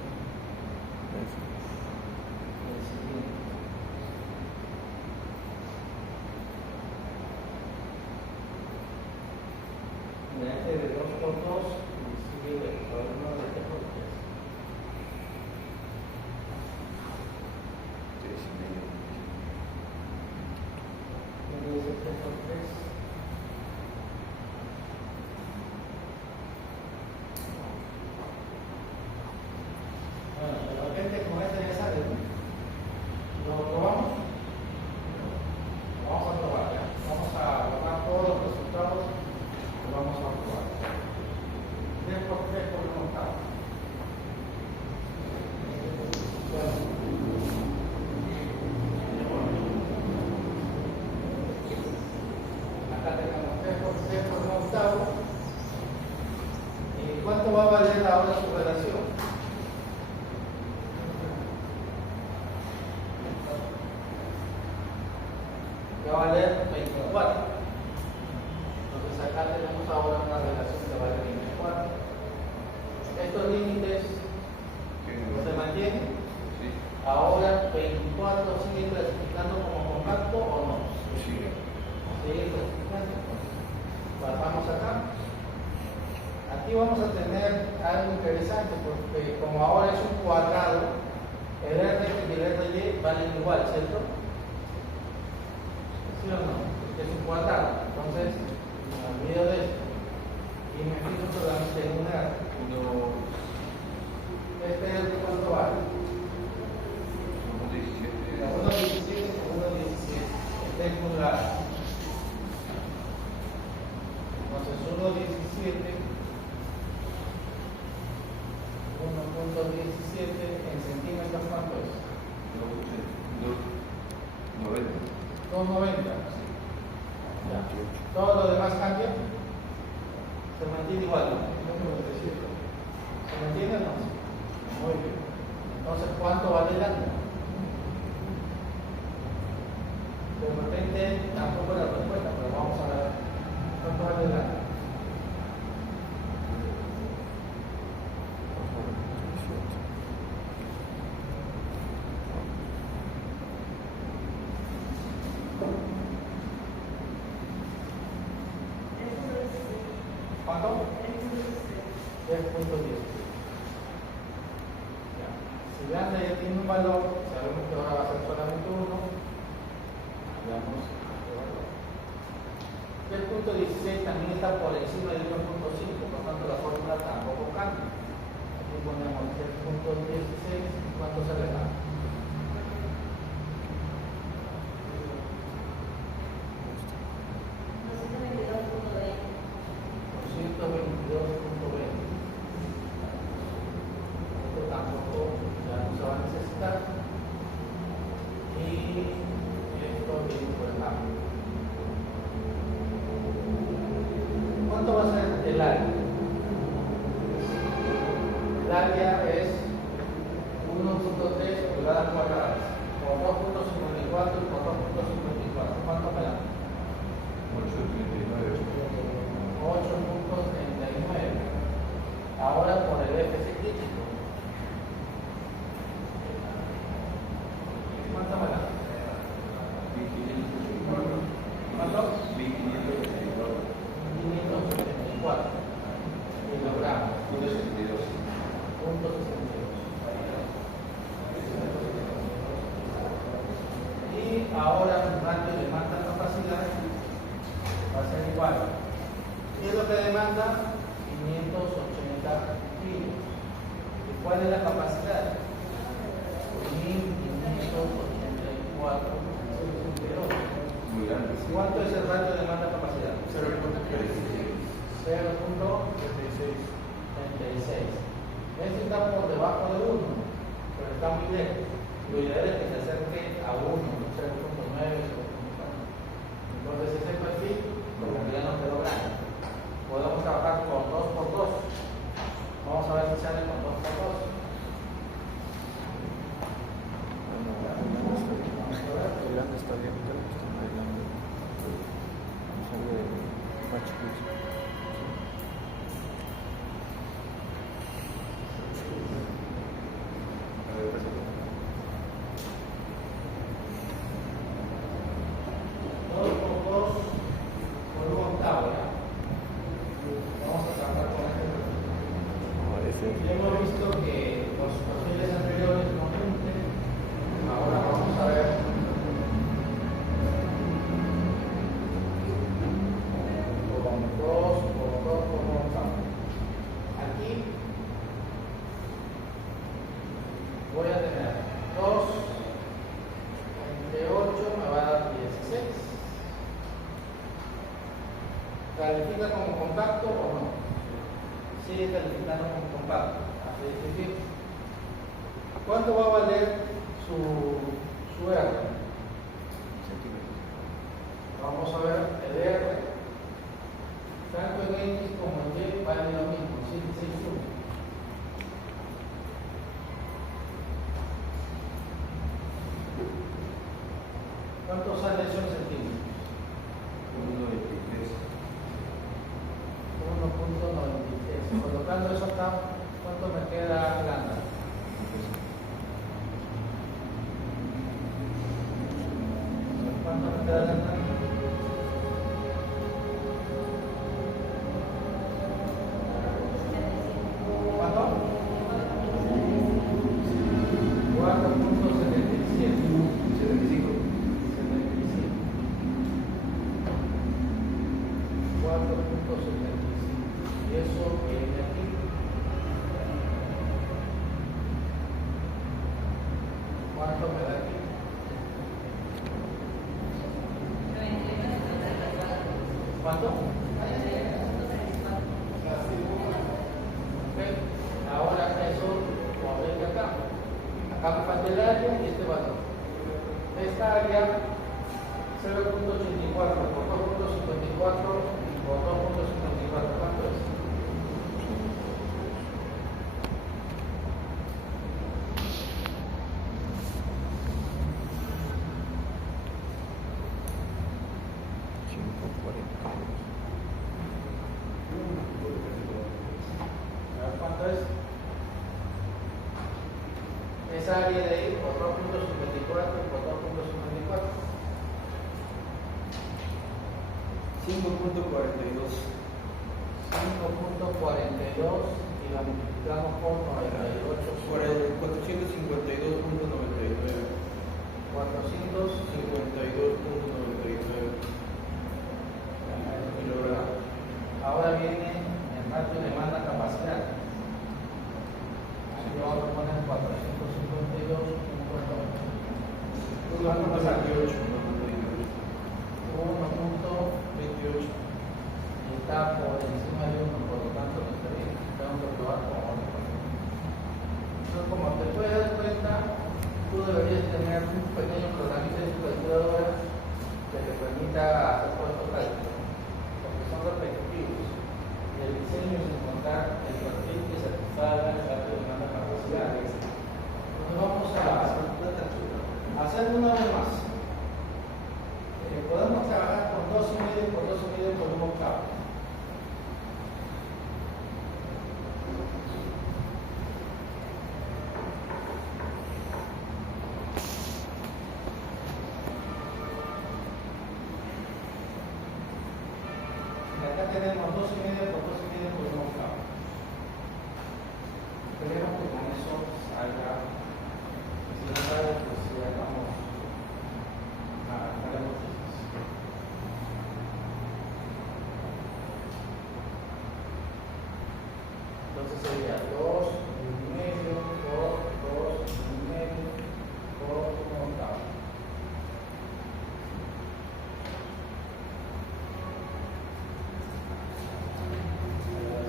El siguiente. Mira, este por 2 y sigue por 1 de 20 por 3. 3,5. Medio de 3 por 3. Bueno, de repente con esto ya sale, ¿no? ¿Lo probamos? Lo vamos a probar, ¿ya? Vamos a borrar todos los resultados y vamos a probar. 3 por 3 por 1 octavo. Acá tenemos 3 por 3 por 1 octavo. ¿Y cuánto va a valer ahora su relación? Va a valer 24. Entonces acá tenemos ahora una relación que vale 24. Estos límites se mantienen. Sí. Ahora 24 sigue clasificando como compacto o no. Sí. Sigue clasificando. Pasamos acá. Aquí vamos a tener algo interesante porque como ahora es un cuadrado, el RX y el RY valen igual, ¿cierto? ¿Sí o no? Porque es un cuadrado. Entonces, me olvido de esto. Y me fijo solamente en un R. Este es de cuánto vale. 1,17. 1,17 con 1,17. Este es un largo. Entonces 1,17 en centímetros, ¿cuánto es? 2,90. 2,90. Ya. Todo lo demás cambia. Se mantiene igual, ¿no? 1,97. ¿Se mantiene o no? Muy bien. Entonces, ¿cuánto vale el ángulo? De repente, tampoco la respuesta, pero vamos a ver cuánto vale el ángulo. ¿Cuánto? 3,10. Ya. Si lambda ya tiene un valor, sabemos que ahora va a ser solamente 1. Veamos el valor. 3,16 también está por encima del 1,5, por tanto la fórmula tampoco cambia. Aquí ponemos 3,16, ¿cuánto se le da? 222,20. Esto tampoco ya no se va a necesitar. Y esto viene por acá. ¿Cuánto va a ser el área? El área es 1,3 pulgadas cuadradas por 2,54 y por 2,54. ¿Cuánto me da? 8,39. 8,39. Ahora por el FC crítico. ¿Cuánto me da? 1,584. ¿Cuánto? 584 kilogramos. 1,62. Punto 62. Y ahora el ratio de demanda capacidad va a ser igual. ¿Qué es lo que demanda? 580 kilos. ¿Y cuál es la capacidad? 1584. Muy grande. ¿Cuánto es el ratio de demanda capacidad? 0,36. Este está por debajo de 1, pero está muy lejos. Lo ideal es que se acerque a 1, 0,9, 0,4. Entonces ese perfil, como que ya no quedó grande. Podemos trabajar con 2 por 2. Vamos a ver si sale con 2 por 2. El grande está bien, pero está muy grande. Sale más chiquito. A ver, pasa. 2 por 2 por 1 octavo, ¿ya? Vamos a trabajar con ¿Califica como compacto o no? Sigue calificando como compacto. Así es decir, ¿cuánto va a valer su R? Vamos a ver el R. Tanto en X como en Y vale lo mismo, 761. ¿Cuánto sale eso en centímetros? 1.23. 1.93. Colocando eso acá, ¿cuánto me queda lambda? ¿Cuánto me queda lambda? ¿Cuánto? 4.77. 75. 4.75. Y eso viene aquí. ¿Cuánto me da aquí? ¿Cuánto? Ok. Ahora eso lo ven acá. Acá me falta el área y este valor. Esta área 0.84 por 2.54 por 2.54, ¿cuánto es? ¿Cuánto es? Esa área de ahí por 2.54 por 2.54. 5.42. 5.42 y la multiplicamos por 98. 452.99. 452 kilogramos. Ahora viene el ratio demanda capacidad. Así vamos a poner 452.90. ¿Cuánto pasa? 1.28. Está por encima de 1, por lo tanto no está bien. Tengo que probar con otro. Entonces, como te puedes dar cuenta, tú deberías tener un pequeño programita en tu calculadora que te permita hacer todos estos cálculos, porque son repetitivos. Y el diseño es encontrar el perfil que satisfaga el ratio de demanda capacidad. Entonces vamos a hacer una vez más. Podemos trabajar con 2,5 por 2,5 por 1 octavo. Y acá tenemos 2,5 por 2,5 por 1 octavo. Esperemos que con eso salga. Si no sale, pues ya vamos a hacer los entonces sería 2,5 por 2,5 por 1 octavo.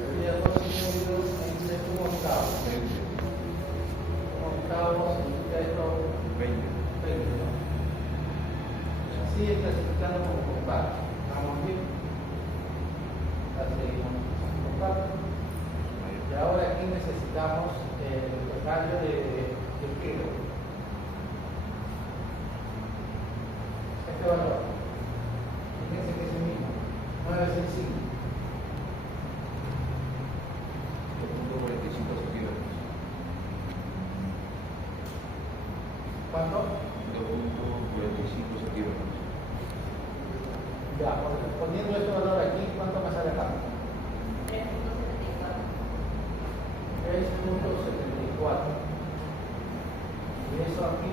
Sería 2,5 entre 1 octavo. 1 octavo significa esto 20. 20, ¿no? Así es clasificando como compacto. Vamos bien. La seguimos compacto. Y ahora aquí necesitamos el radio de kilo. Este valor, fíjense que es el mismo, 965. 2.45 centímetros. ¿Cuánto? 2.45 centímetros. Ya, poniendo este valor aquí, ¿cuánto me sale acá? 3.74. Y eso aquí,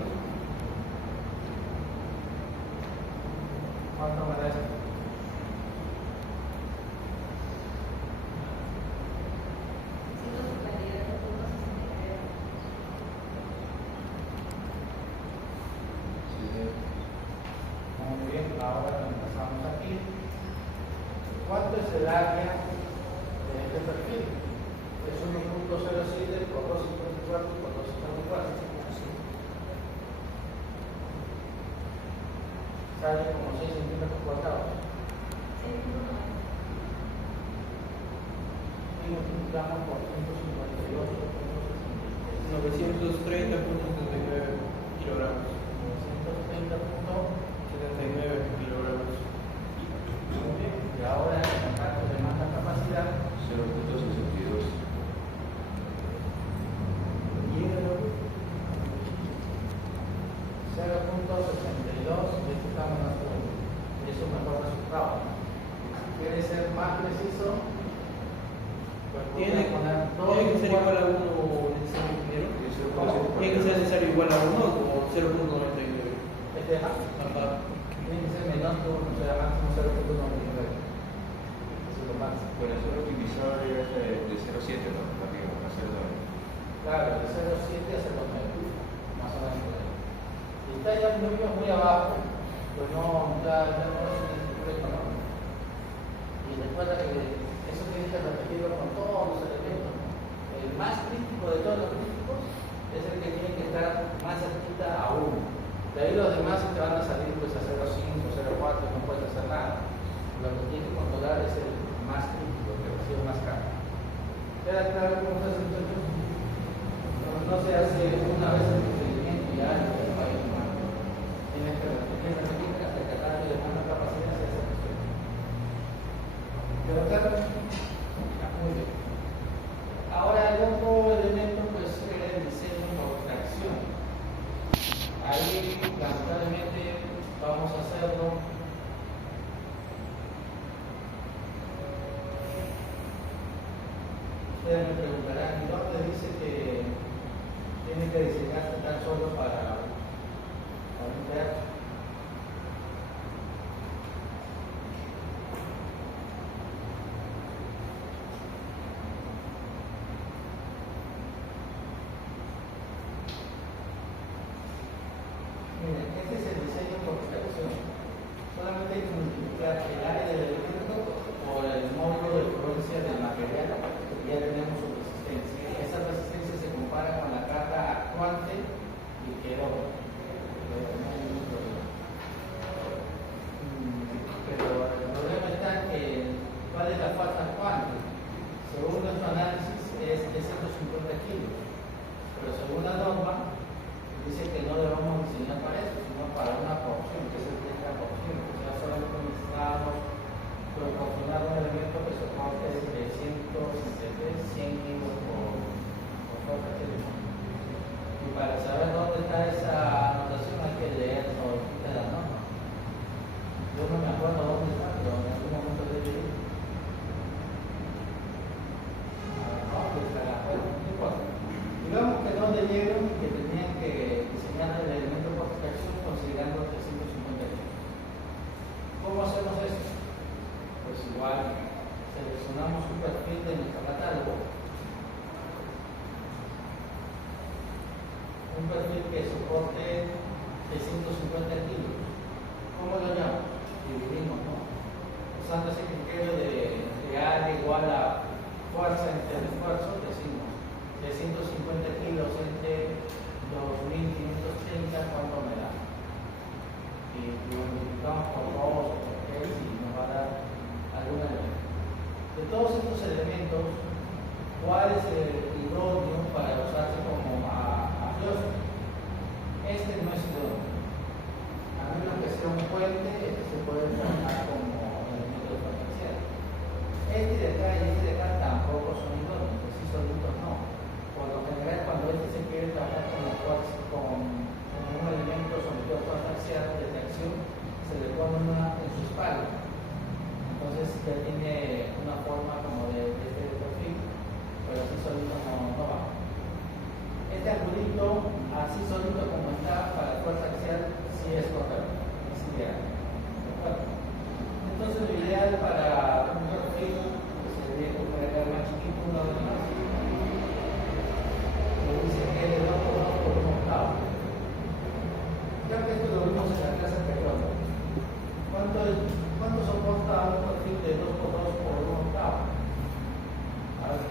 ¿cuánto me da esto? Muy bien, ahora empezamos aquí. ¿Cuánto es el área de este perfil. Es 1.07 por 254 por 254. Sale como 6 centímetros cuadrados. Y multiplicamos por 158.63. 930.79 kilogramos. 930.79 kilogramos. Muy bien. Y ahora el contacto de masa capacidad 0.62. y el 0.62 necesitamos nuestro. Es un mejor resultado. Si quiere ser más preciso, pues Tiene que ser igual a 1 necesario primero. Tiene que ser necesario igual a 1 o 0.99. Este es Ajá. tiene que ser menor que 1, o sea, máximo 0.99. Eso es lo máximo. Bueno, eso es lo que utilizaba de 0.7, ¿no? También, hacerlo. Claro, de 0.7 a 0.9, más o menos. Y está ya muy abajo, pues no, ya no es un instrumento, ¿no? Y recuerda que eso tiene que repetirlo con todos los elementos, ¿no? El más crítico de todos los críticos es el que tiene que estar más cerquita a 1. De ahí los demás te van a salir pues a 0.5, 0.4, no puedes hacer nada. Lo que tienes que controlar es el más crítico, el que recibe más carga. ¿Queda claro cómo se hace entonces? No se hace una vez el procedimiento y ya el país humano. Tienes que repetir hasta que el cambio de masa capacidad se hace resuelto. ¿Quedó claro? Ya, muy bien. Ahora el otro elemento pues era el diseño por tracción. Ahí lamentablemente vamos a hacerlo ustedes me preguntarán, ¿y dónde dice que tiene que diseñarse tan solo para un teatro? Miren, este es el diseño por tracción. Solamente hay que multiplicar el área del elemento por el módulo de influencia del material que ya tenemos su resistencia. Esa resistencia se compara con la carga actuante y quedó. No hay ningún problema. Pero el problema está en que cuál es la falta actuante. Según nuestro análisis es de 150 kilos, pero según la norma dice que no debemos diseñar para eso, sino para una porción, que es el 30%. O sea, solamente necesitamos proporcionar un elemento que soporte de 100 kilos por fuerza kilo. Y para saber dónde está esa anotación hay que leer todo de la norma. Yo no me acuerdo dónde está, pero en algún momento debe ir. No, pues no importa. Digamos que no leyeron que tenían que diseñar el elemento por tracción considerando 350 kilos. ¿Cómo hacemos eso? Pues igual seleccionamos un perfil de nuestro catálogo, un perfil que soporte 350 kilos. ¿Cómo lo llamamos? Dividimos, ¿no? Usando ese criterio de área igual a fuerza entre el esfuerzo, decimos 350 kilos entre 2.530, ¿cuánto me da? Y lo multiplicamos por 2 o por 3 y nos va a dar algún elemento. De todos estos elementos, ¿cuál es el idóneo para usarse como afioso? Este no es idóneo. A menos que sea un puente, este se puede formar como elemento de potencial. Este de acá y este de acá tampoco son idóneos, pues sí solitos no. Por lo general, cuando este se quiere trabajar con un elemento sometido a fuerza axial de tracción, se le pone una en su espalda. Entonces ya tiene una forma como de este perfil, pero así solito no va. Este angulito, así solito como está para fuerza axial, sí es correcto, es ideal. ¿De acuerdo? Entonces lo ideal para un perfil que se debe poner más chiquito, uno de más, dice que es de 2 por 1 octavo. Ya que esto lo vimos en la clase anterior, ¿cuánto soporta un perfil de 2 por 2 por 1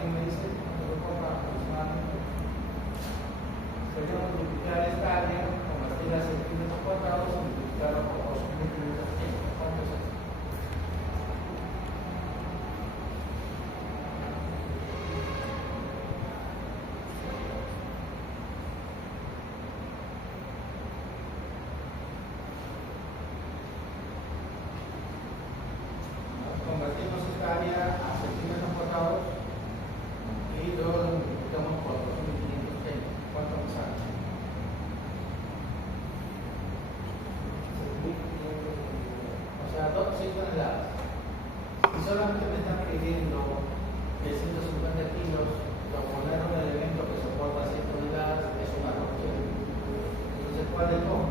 ¿quién me dice? ¿Cuánto lo ocupa aproximadamente? Sería multiplicar esta área convertirla a centímetros cuadrados y multiplicarlo por 2.500. ¿Cuánto es esto? Convertimos esta área a centímetros cuadrados y luego lo multiplicamos por 2.500. ¿Cuánto nos sale? O sea, 6 toneladas. Si solamente me están pidiendo de 150 kilos, poner un elemento que soporta 6 toneladas es una opción. Entonces, ¿cuál es todo?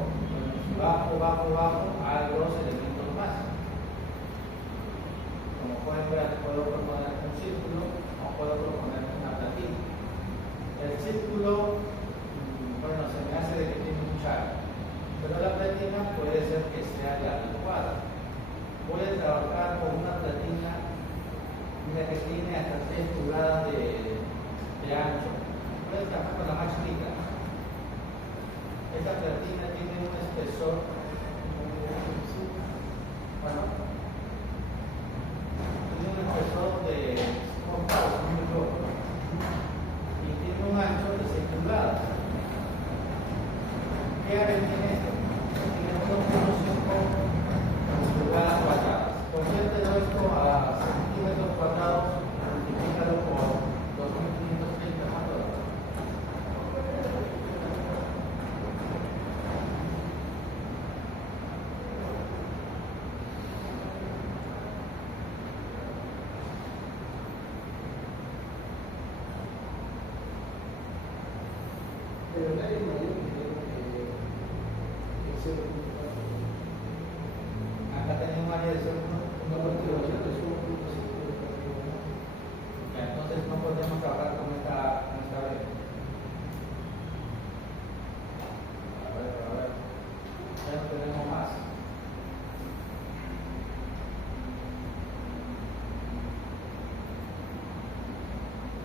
Bueno, si bajo, hay 2 elementos más. Como pueden ver, puedo proponer un círculo o puedo proponer una platina. El círculo, bueno, se me hace de que tiene un char, pero la platina puede ser que sea la adecuada. Voy a trabajar con una platina, mira que tiene hasta 3 pulgadas de ancho. Voy a trabajar con la más chiquita. Esta platina tiene un espesor, bueno, tiene un espesor de 5 milímetros y tiene un ancho de 6 pulgadas. ¿Qué área tiene esto? Tiene 1.5 pulgadas cuadradas. Conviértelo esto a centímetros cuadrados, multiplícalo por 2.530. ¿Cuánto da? Pero nadie mayor que 0.4. Acá tenemos un área de 0.5. Entonces no podemos trabajar con esta vez. A ver. Ya no tenemos más.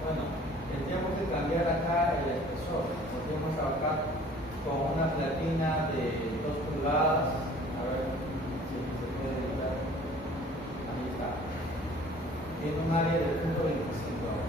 Bueno, tendríamos que cambiar acá el espesor. Podríamos trabajar con una platina de 2 pulgadas. A ver si se puede editar. Ahí está. Tiene un área de 0.25 ahora.